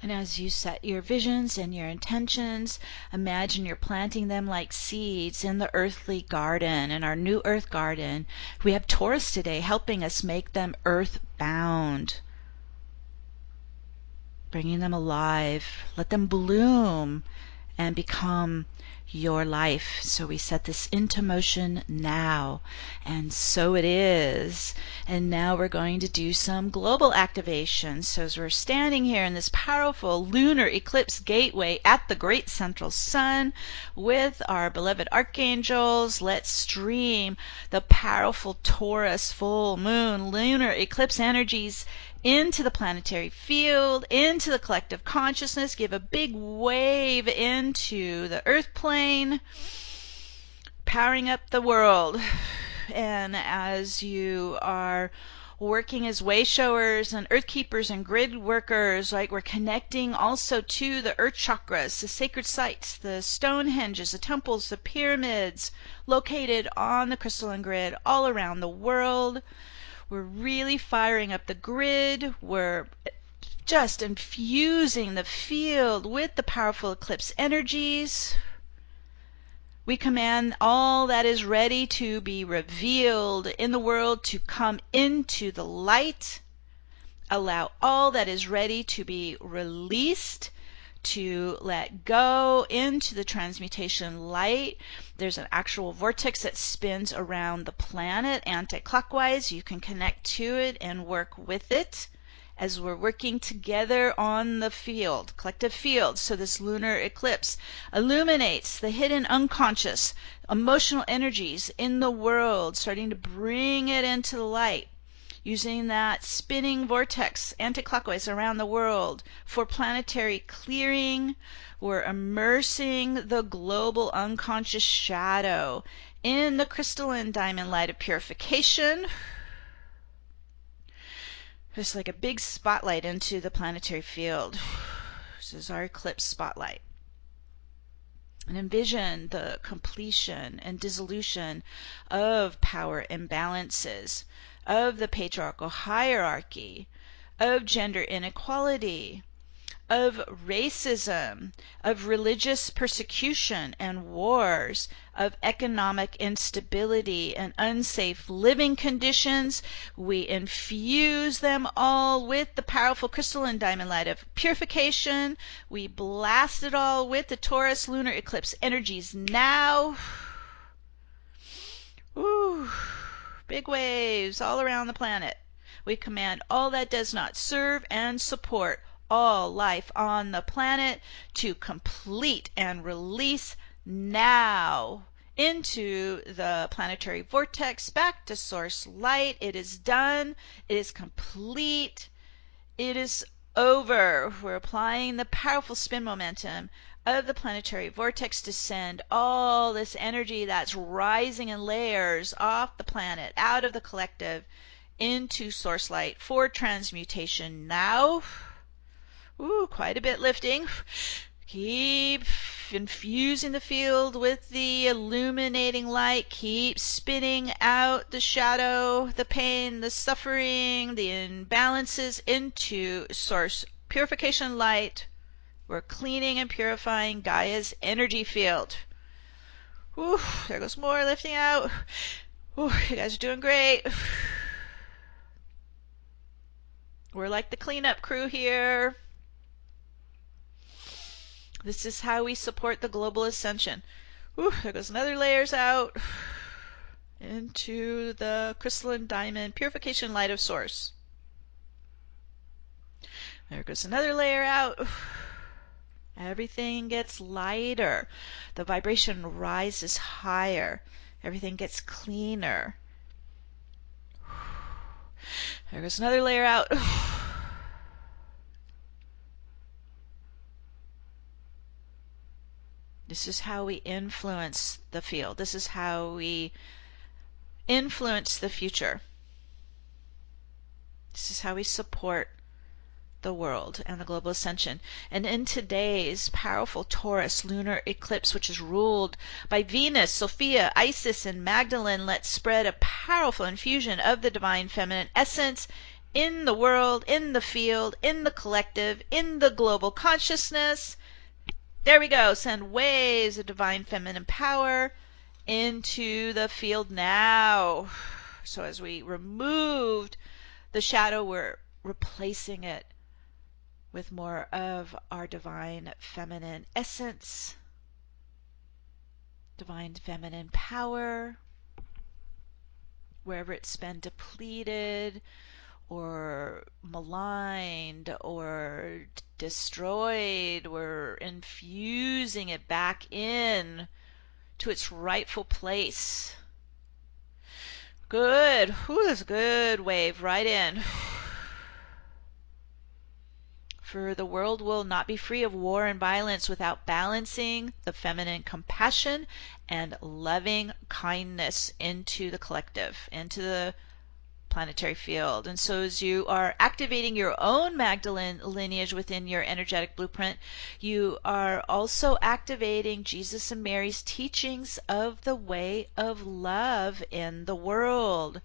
And as you set your visions and your intentions, imagine you're planting them like seeds in the earthly garden, in our new earth garden. We have Taurus today helping us make them earth-bound, bringing them alive. Let them bloom and become your life. So we set this into motion now, and so it is. And now we're going to do some global activation. So as we're standing here in this powerful lunar eclipse gateway at the great central sun with our beloved archangels, let's stream the powerful Taurus full moon lunar eclipse energies into the planetary field, into the collective consciousness. Give a big wave into the earth plane, powering up the world. And as you are working as way showers and earth keepers and grid workers, like we're connecting also to the earth chakras, the sacred sites, the Stonehenges, the temples, the pyramids located on the crystalline grid all around the world. We're really firing up the grid. We're just infusing the field with the powerful eclipse energies. We command all that is ready to be revealed in the world to come into the light. Allow all that is ready to be released, to let go into the transmutation light. There's an actual vortex that spins around the planet anti-clockwise. You can connect to it and work with it as we're working together on the field, collective field. So this lunar eclipse illuminates the hidden unconscious emotional energies in the world, starting to bring it into the light, using that spinning vortex anti-clockwise around the world for planetary clearing. We're immersing the global unconscious shadow in the crystalline diamond light of purification. Just like a big spotlight into the planetary field. This is our eclipse spotlight. And envision the completion and dissolution of power imbalances, of the patriarchal hierarchy, of gender inequality, of racism, of religious persecution and wars, of economic instability and unsafe living conditions. We infuse them all with the powerful crystalline diamond light of purification. We blast it all with the Taurus Lunar Eclipse energies now. Ooh, big waves all around the planet. We command all that does not serve and support all life on the planet to complete and release now into the planetary vortex, back to source light. It is done. It is complete. It is over. We're applying the powerful spin momentum of the planetary vortex to send all this energy that's rising in layers off the planet, out of the collective, into source light for transmutation now. Ooh, quite a bit lifting. Keep infusing the field with the illuminating light. Keep spinning out the shadow, the pain, the suffering, the imbalances into source purification light. We're cleaning and purifying Gaia's energy field. Ooh, there goes more lifting out. Ooh, you guys are doing great. We're like the cleanup crew here. This is how we support the global ascension. Ooh, there goes another layers out into the crystalline diamond purification light of source. There goes another layer out. Everything gets lighter. The vibration rises higher. Everything gets cleaner. There goes another layer out. This is how we influence the field. This is how we influence the future. This is how we support the world and the global ascension. And in today's powerful Taurus lunar eclipse, which is ruled by Venus, Sophia, Isis, and Magdalene, let's spread a powerful infusion of the divine feminine essence in the world, in the field, in the collective, in the global consciousness. There we go. Send waves of divine feminine power into the field now. So as we removed the shadow, we're replacing it with more of our divine feminine essence, divine feminine power, wherever it's been depleted or maligned or destroyed. We're infusing it back in to its rightful place. Good. Ooh, that's a good wave. Right in. For the world will not be free of war and violence without balancing the feminine compassion and loving kindness into the collective, into the planetary field. And so as you are activating your own Magdalene lineage within your energetic blueprint, you are also activating Jesus and Mary's teachings of the way of love in the world.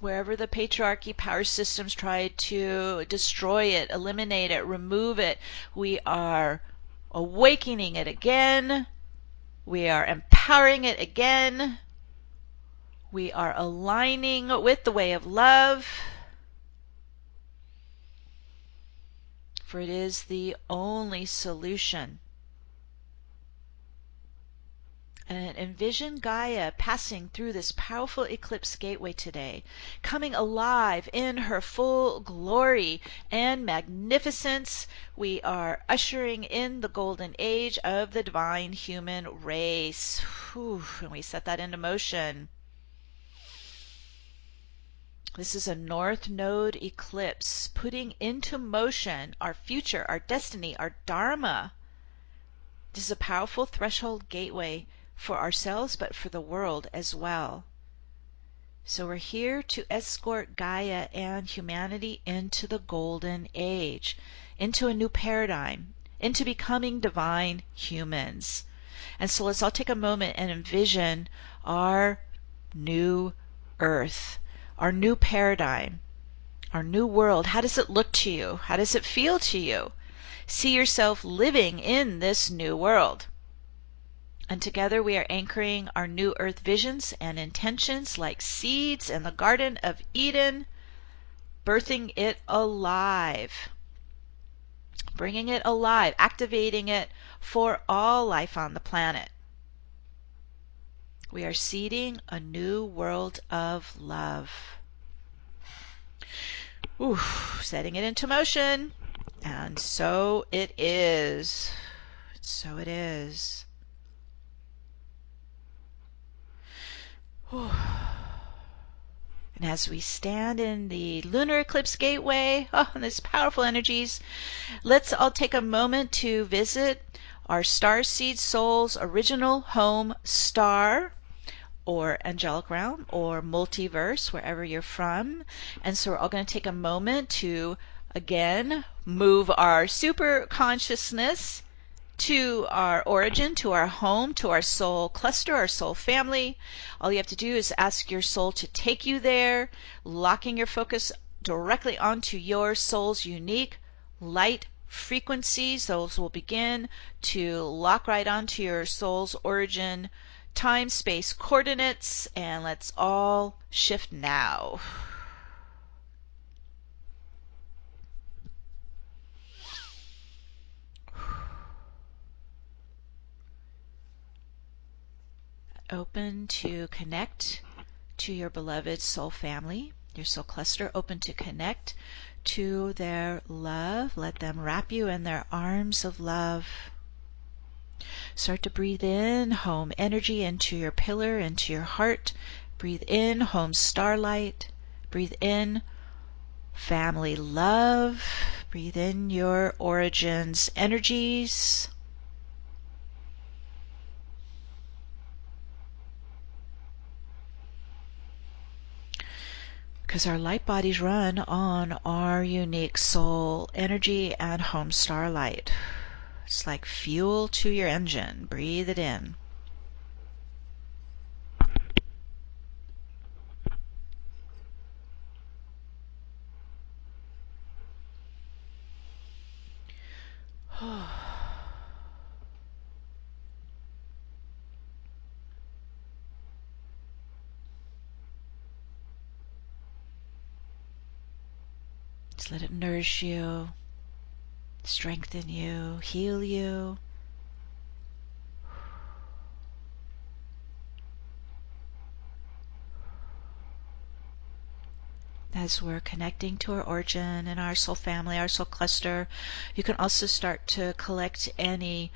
Wherever the patriarchy power systems try to destroy it, eliminate it, remove it, we are awakening it again. We are empowering it again. We are aligning with the way of love. For it is the only solution. And envision Gaia passing through this powerful eclipse gateway today, coming alive in her full glory and magnificence. We are ushering in the golden age of the divine human race. Whew, and we set that into motion. This is a North Node Eclipse, putting into motion our future, our destiny, our dharma. This is a powerful threshold gateway for ourselves, but for the world as well. So we're here to escort Gaia and humanity into the golden age, into a new paradigm, into becoming divine humans. And so let's all take a moment and envision our new earth, our new paradigm, our new world. How does it look to you? How does it feel to you? See yourself living in this new world. And together we are anchoring our new earth visions and intentions like seeds in the Garden of Eden, birthing it alive, bringing it alive, activating it for all life on the planet. We are seeding a new world of love. Ooh, setting it into motion. And so it is. So it is. Whew. And as we stand in the lunar eclipse gateway, and these powerful energies, let's all take a moment to visit our starseed soul's original home star, or angelic realm, or multiverse, wherever you're from. And so we're all going to take a moment to, again, move our super consciousness to our origin, to our home, to our soul cluster, our soul family. All you have to do is ask your soul to take you there, locking your focus directly onto your soul's unique light frequencies. Those will begin to lock right onto your soul's origin, time, space, coordinates, and let's all shift now. Open to connect to your beloved soul family, your soul cluster. Open to connect to their love. Let them wrap you in their arms of love. Start to breathe in home energy into your pillar, into your heart. Breathe in home starlight. Breathe in family love. Breathe in your origins energies. Because our light bodies run on our unique soul energy and home starlight. It's like fuel to your engine. Breathe it in. Just let it nourish you, strengthen you, heal you. As we're connecting to our origin and our soul family, our soul cluster, you can also start to collect any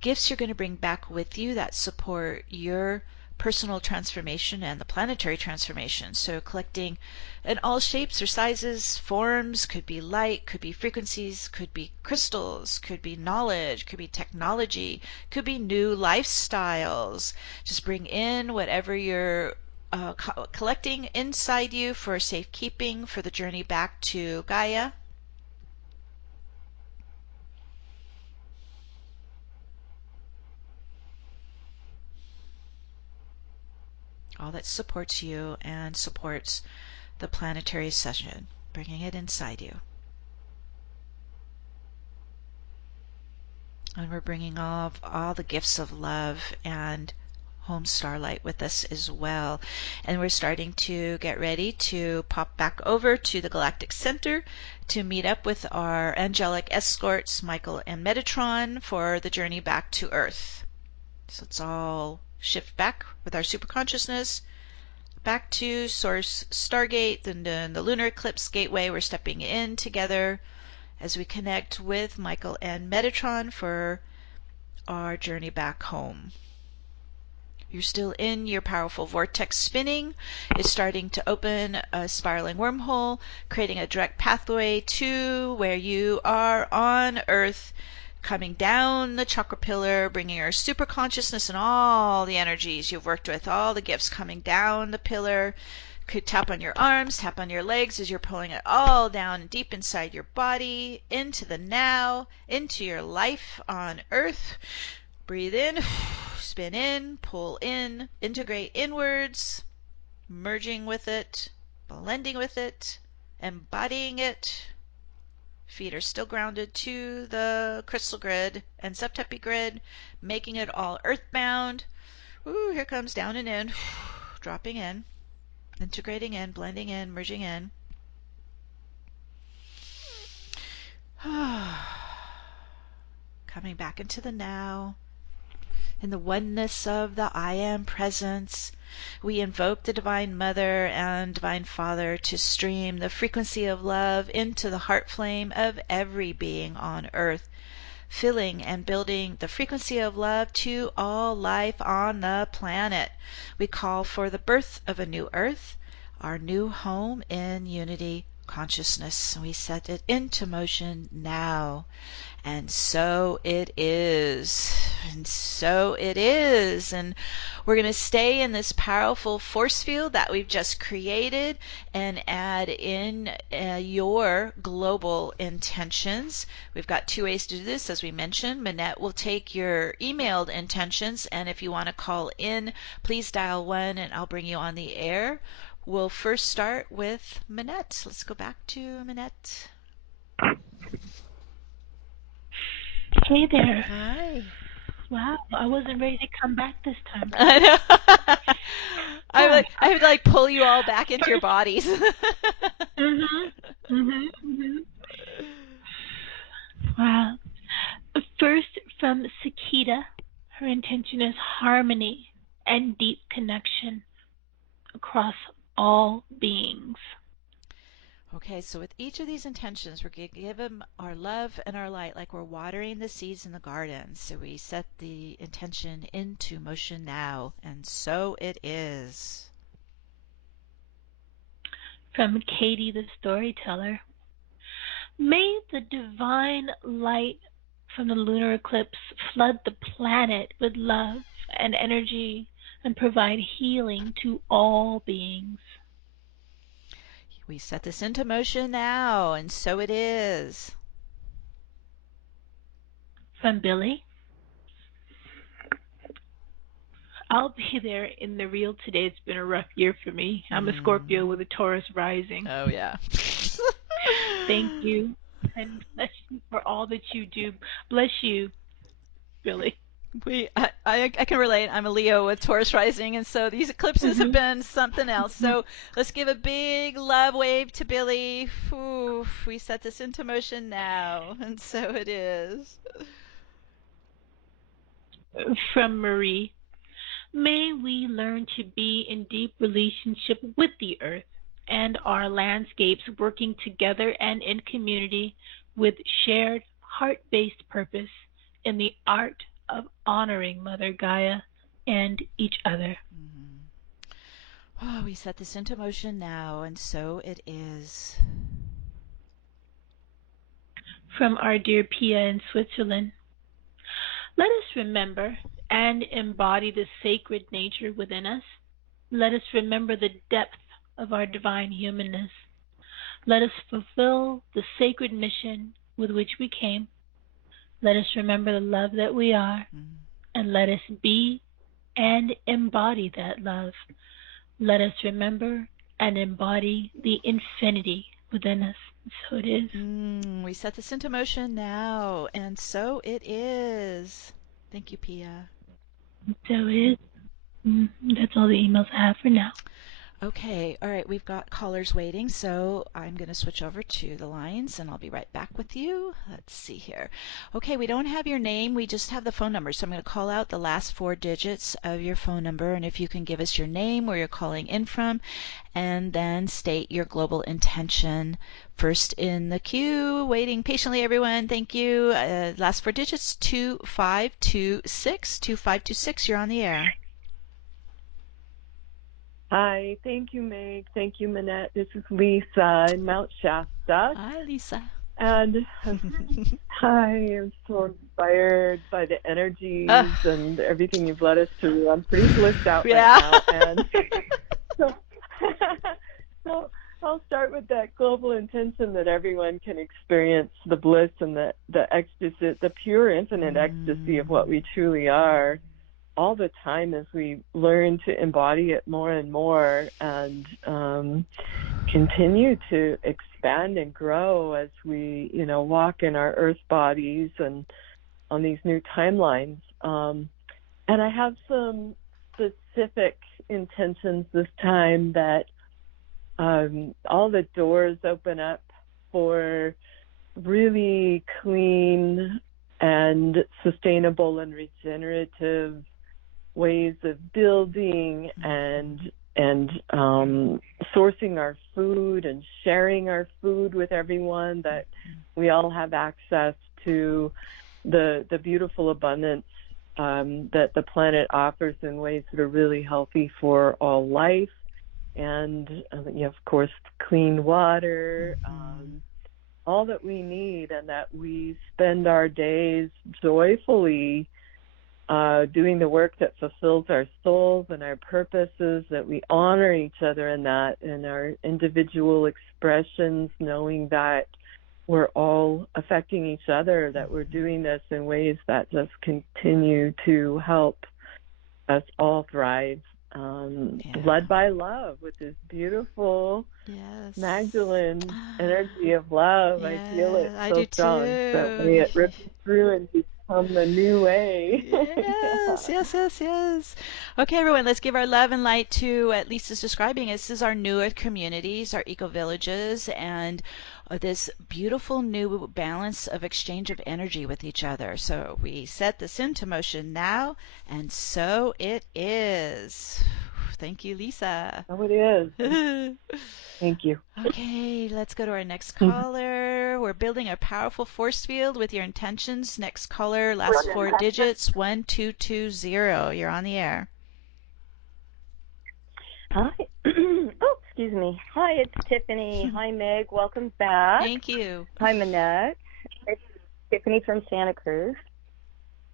gifts you're going to bring back with you that support your personal transformation and the planetary transformation. So collecting in all shapes or sizes, forms, could be light, could be frequencies, could be crystals, could be knowledge, could be technology, could be new lifestyles. Just bring in whatever you're collecting inside you for safekeeping for the journey back to Gaia. All that supports you and supports the planetary session, bringing it inside you. And we're bringing all the gifts of love and home starlight with us as well. And we're starting to get ready to pop back over to the Galactic Center to meet up with our angelic escorts, Michael and Metatron, for the journey back to Earth. So let's all shift back with our superconsciousness back to Source Stargate and then the Lunar Eclipse Gateway. We're stepping in together as we connect with Michael and Metatron for our journey back home. You're still in your powerful vortex spinning. It's starting to open a spiraling wormhole, creating a direct pathway to where you are on Earth, coming down the chakra pillar, bringing your super consciousness and all the energies you've worked with, all the gifts coming down the pillar. Could tap on your arms, tap on your legs as you're pulling it all down deep inside your body, into the now, into your life on Earth. Breathe in, spin in, pull in, integrate inwards, merging with it, blending with it, embodying it. Feet are still grounded to the crystal grid and subtepi grid, making it all earthbound. Ooh, here comes down and in, dropping in, integrating in, blending in, merging in. Coming back into the now. In the oneness of the I Am presence, we invoke the Divine Mother and Divine Father to stream the frequency of love into the heart flame of every being on Earth, filling and building the frequency of love to all life on the planet. We call for the birth of a new Earth, our new home in unity consciousness. We set it into motion now. And so it is. And so it is. And we're going to stay in this powerful force field that we've just created and add in your global intentions. We've got two ways to do this, as we mentioned. Manette will take your emailed intentions, and if you want to call in, please dial 1 and I'll bring you on the air. We'll first start with Manette. Let's go back to Manette. Hey there. Hi. Wow, I wasn't ready to come back this time. I know. I have to like pull you all back into your bodies. Wow. First, from Sakita, her intention is harmony and deep connection across all beings. Okay, so with each of these intentions, we're going to give them our love and our light like we're watering the seeds in the garden. So we set the intention into motion now, and so it is. From Katie the storyteller. May the divine light from the lunar eclipse flood the planet with love and energy and provide healing to all beings. We set this into motion now, and so it is. From Billy. I'll be there in the real today. It's been a rough year for me. I'm a Scorpio with a Taurus rising. Oh, yeah. Thank you. And bless you for all that you do. Bless you, Billy. I can relate. I'm a Leo with Taurus rising, and so these eclipses have been something else. So let's give a big love wave to Billy. Ooh, we set this into motion now, and so it is. From Marie. May we learn to be in deep relationship with the earth and our landscapes, working together and in community with shared heart-based purpose in the art of honoring Mother Gaia and each other. Oh, we set this into motion now, and so it is. From our dear Pia in Switzerland. Let us remember and embody the sacred nature within us. Let us remember the depth of our divine humanness. Let us fulfill the sacred mission with which we came. Let us remember the love that we are, and let us be and embody that love. Let us remember and embody the infinity within us. So it is. We set this into motion now, and so it is. Thank you, Pia. So it is. That's all the emails I have for now. Okay, all right, we've got callers waiting, so I'm going to switch over to the lines, and I'll be right back with you. Let's see here. Okay, we don't have your name, we just have the phone number, so I'm going to call out the last 4 digits of your phone number, and if you can give us your name, where you're calling in from, and then state your global intention. First in the queue, waiting patiently, everyone. Thank you. Last 4 digits, 2526. 2526, you're on the air. Hi, thank you, Meg. Thank you, Manette. This is Lisa in Mount Shasta. Hi, Lisa. And I am so inspired by the energies and everything you've led us through. I'm pretty blissed out right now. And so I'll start with that global intention that everyone can experience the bliss and the ecstasy, the pure infinite ecstasy of what we truly are, all the time as we learn to embody it more and more, and continue to expand and grow as we, walk in our earth bodies and on these new timelines. And I have some specific intentions this time that all the doors open up for really clean and sustainable and regenerative ways of building and sourcing our food and sharing our food with everyone, that we all have access to the beautiful abundance that the planet offers in ways that are really healthy for all life. And, of course, clean water, all that we need, and that we spend our days joyfully doing the work that fulfills our souls and our purposes, that we honor each other in that, in our individual expressions, knowing that we're all affecting each other, that we're doing this in ways that just continue to help us all thrive, led by love, with this beautiful Magdalene energy of love. I feel it so strong. That way it rips through and become a new way. Yes. Okay, everyone, let's give our love and light to, at least as describing, this is our new earth communities, our eco-villages, and this beautiful new balance of exchange of energy with each other. So we set this into motion now, and so it is. Thank you, Lisa. Oh, it is. Thank you. Okay, let's go to our next caller. We're building a powerful force field with your intentions. Next caller, last 4 digits, 1220. You're on the air. Hi. Oh, excuse me. Hi, it's Tiffany. Hi, Meg. Welcome back. Thank you. Hi, Manette. It's Tiffany from Santa Cruz.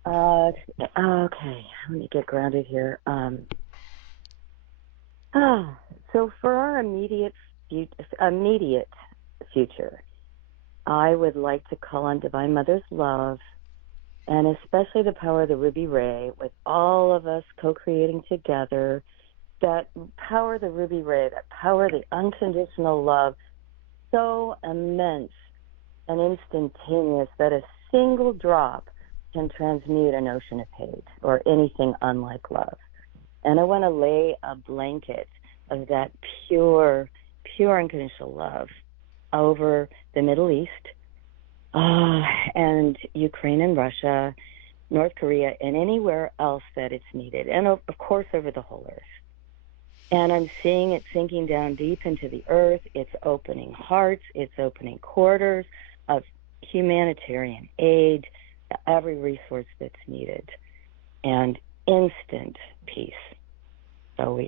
Okay, let me get grounded here. So for our immediate future, I would like to call on Divine Mother's love, and especially the power of the Ruby Ray, with all of us co-creating together, that power, the Ruby Ray, that power, the unconditional love, so immense and instantaneous that a single drop can transmute an ocean of hate or anything unlike love. And I want to lay a blanket of that pure, pure unconditional love over the Middle East, and Ukraine and Russia, North Korea, and anywhere else that it's needed, and of course over the whole earth. And I'm seeing it sinking down deep into the earth. It's opening hearts, it's opening corridors of humanitarian aid, every resource that's needed, and instant peace. So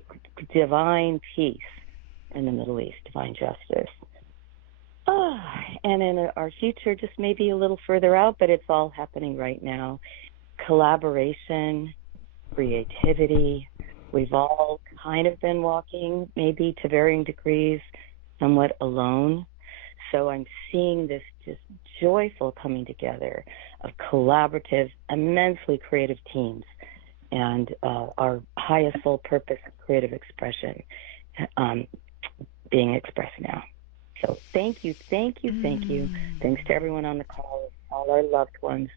divine peace in the Middle East, divine justice. And in our future, just maybe a little further out, but it's all happening right now. Collaboration, creativity. We've all kind of been walking, maybe to varying degrees, somewhat alone. So I'm seeing this just joyful coming together of collaborative, immensely creative teams, and our highest full purpose creative expression being expressed now. So thank you, thank you, thank you. Thanks to everyone on the call, all our loved ones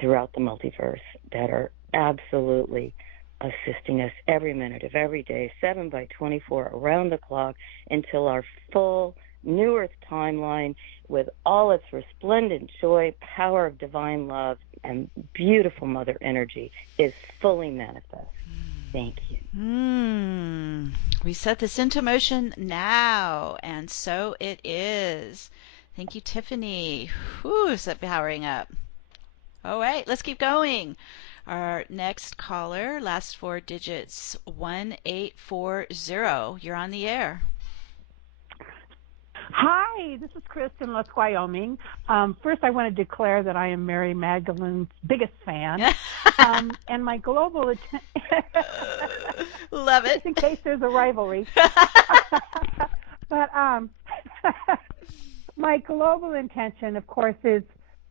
throughout the multiverse that are absolutely assisting us every minute of every day, 7/24, around the clock, until our full New Earth timeline, with all its resplendent joy, power of divine love, and beautiful mother energy, is fully manifest. Thank you. We set this into motion now, and so it is. Thank you, Tiffany. Whew, is that powering up? All right, let's keep going. Our next caller, last four digits, 1840. You're on the air. Hi, this is Chris in Lusk, Wyoming. First, I want to declare that I am Mary Magdalene's biggest fan. And my global love it. Just in case there's a rivalry. But my global intention, of course, is,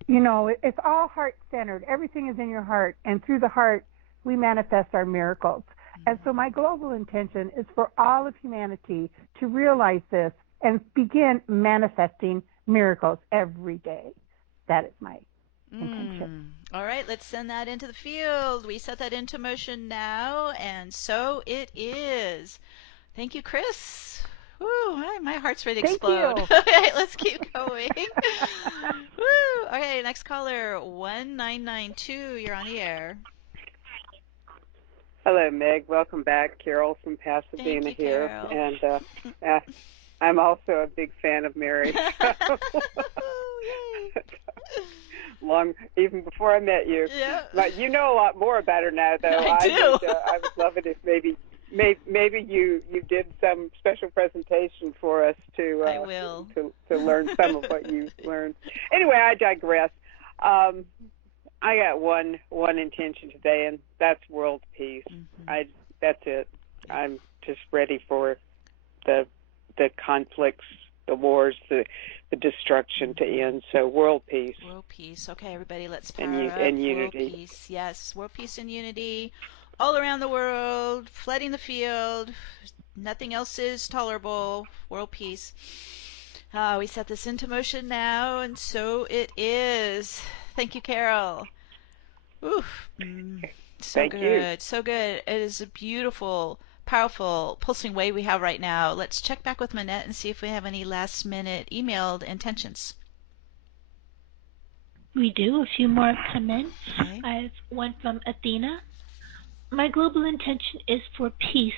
it's all heart-centered. Everything is in your heart, and through the heart, we manifest our miracles. And so my global intention is for all of humanity to realize this and begin manifesting miracles every day. That is my intention. All right, let's send that into the field. We set that into motion now, and so it is. Thank you, Chris. Woo, my heart's ready to explode. Okay, let's keep going. Woo. Okay, next caller, 1992. You're on the air. Hello, Meg. Welcome back. Carol from Pasadena here. Carol. And I'm also a big fan of Mary. Even before I met you. Yeah. But you know a lot more about her now, though. I do. I would love it if maybe you did some special presentation for us to I will. to learn some of what you learned. Anyway, I digress. I got one intention today, and that's world peace. That's it. I'm just ready for the conflicts, the wars, the destruction to end. So world peace. World peace. Okay, everybody, let's power up. And unity. World peace. Yes, world peace and unity all around the world, flooding the field. Nothing else is tolerable. World peace. We set this into motion now, and so it is. Thank you, Carol. Oof. So Thank good. you. So good. It is a beautiful, powerful, pulsing wave we have right now. Let's check back with Manette and see if we have any last-minute emailed intentions. We do. A few more have come in. Okay. I have one from Athena. My global intention is for peace,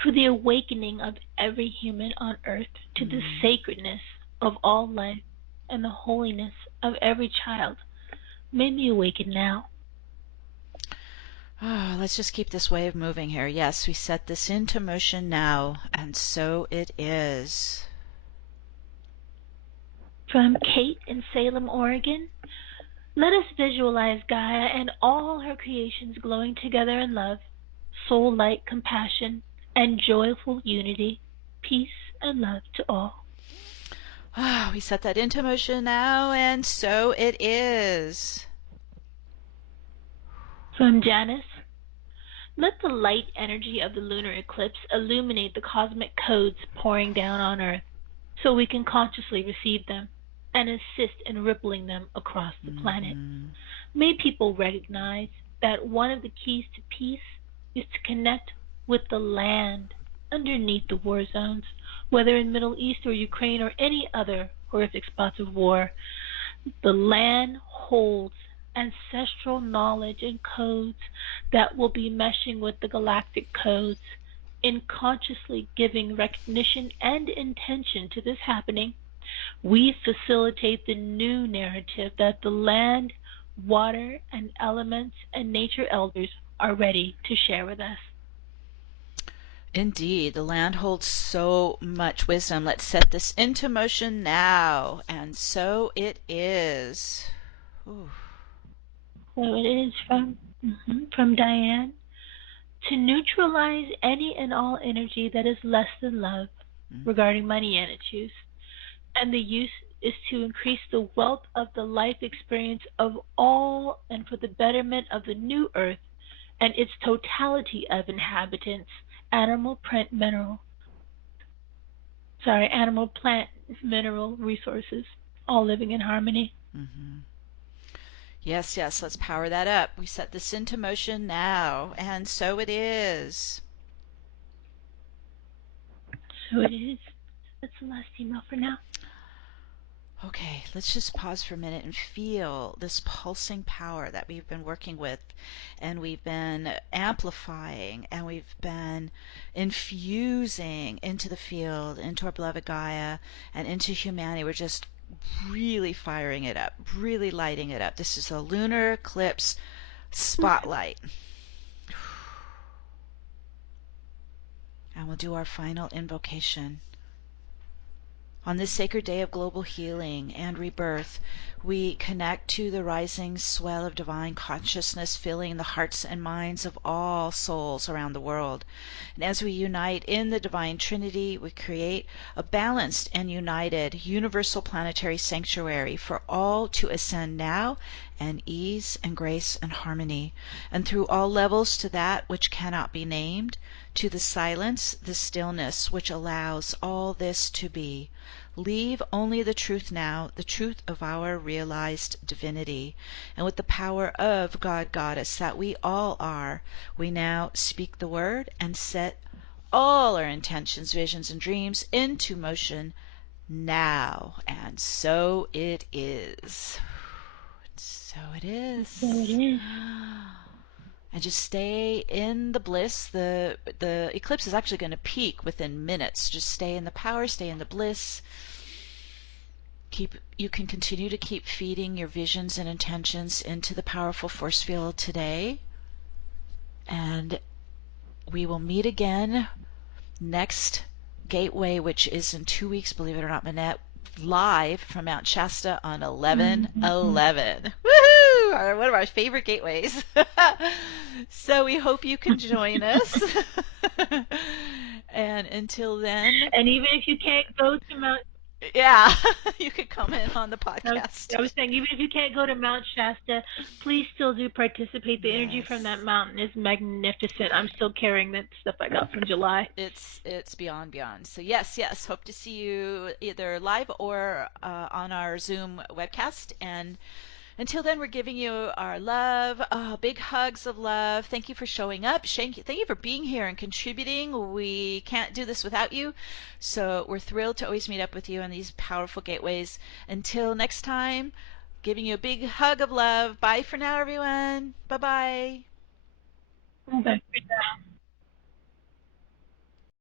for the awakening of every human on earth to the sacredness of all life and the holiness of every child. May we awaken now. Let's just keep this wave moving here. Yes, we set this into motion now, and so it is. From Kate in Salem, Oregon. Let us visualize Gaia and all her creations glowing together in love, soul light, compassion, and joyful unity, peace and love to all. We set that into motion now, and so it is. From Janice. Let the light energy of the lunar eclipse illuminate the cosmic codes pouring down on Earth, so we can consciously receive them and assist in rippling them across the planet. May people recognize that one of the keys to peace is to connect with the land underneath the war zones, whether in Middle East or Ukraine or any other horrific spots of war. The land holds ancestral knowledge and codes that will be meshing with the galactic codes. In consciously giving recognition and intention to this happening, we facilitate the new narrative that the land, water, and elements and nature elders are ready to share with us. Indeed, the land holds so much wisdom. Let's set this into motion now. And so it is. Ooh. So it is from Diane. To neutralize any and all energy that is less than love regarding money and its use. And the use is to increase the wealth of the life experience of all and for the betterment of the new earth and its totality of inhabitants, animal, plant, mineral resources, all living in harmony. Mm-hmm. Yes, yes, let's power that up. We set this into motion now, and so it is. So it is. That's the last email for now. Okay, let's just pause for a minute and feel this pulsing power that we've been working with, and we've been amplifying, and we've been infusing into the field, into our beloved Gaia, and into humanity. We're just really firing it up, really lighting it up. This is a lunar eclipse spotlight. And we'll do our final invocation. On this sacred day of global healing and rebirth, we connect to the rising swell of divine consciousness filling the hearts and minds of all souls around the world. And as we unite in the divine Trinity, we create a balanced and united universal planetary sanctuary for all to ascend now and ease and grace and harmony, and through all levels to that which cannot be named, to the silence, the stillness which allows all this to be. Leave only the truth now, the truth of our realized divinity. And with the power of God Goddess that we all are, we now speak the word and set all our intentions, visions, and dreams into motion now. And so it is. So it is. So it is. And just stay in the bliss. The eclipse is actually going to peak within minutes. Just stay in the power, stay in the bliss. You can continue to keep feeding your visions and intentions into the powerful force field today. And we will meet again next gateway, which is in 2 weeks, believe it or not, Manette, live from Mount Shasta on 11/11. Woohoo! One of our favorite gateways. So we hope you can join us. And until then. And even if you can't go to Mount Yeah, you could comment on the podcast. I was saying, even if you can't go to Mount Shasta, please still do participate. The energy from that mountain is magnificent. I'm still carrying that stuff I got from July. It's beyond. So yes, hope to see you either live or on our Zoom webcast. And until then, we're giving you our love, big hugs of love. Thank you for showing up. Thank you for being here and contributing. We can't do this without you. So we're thrilled to always meet up with you on these powerful gateways. Until next time, giving you a big hug of love. Bye for now, everyone. Bye-bye. Bye for now.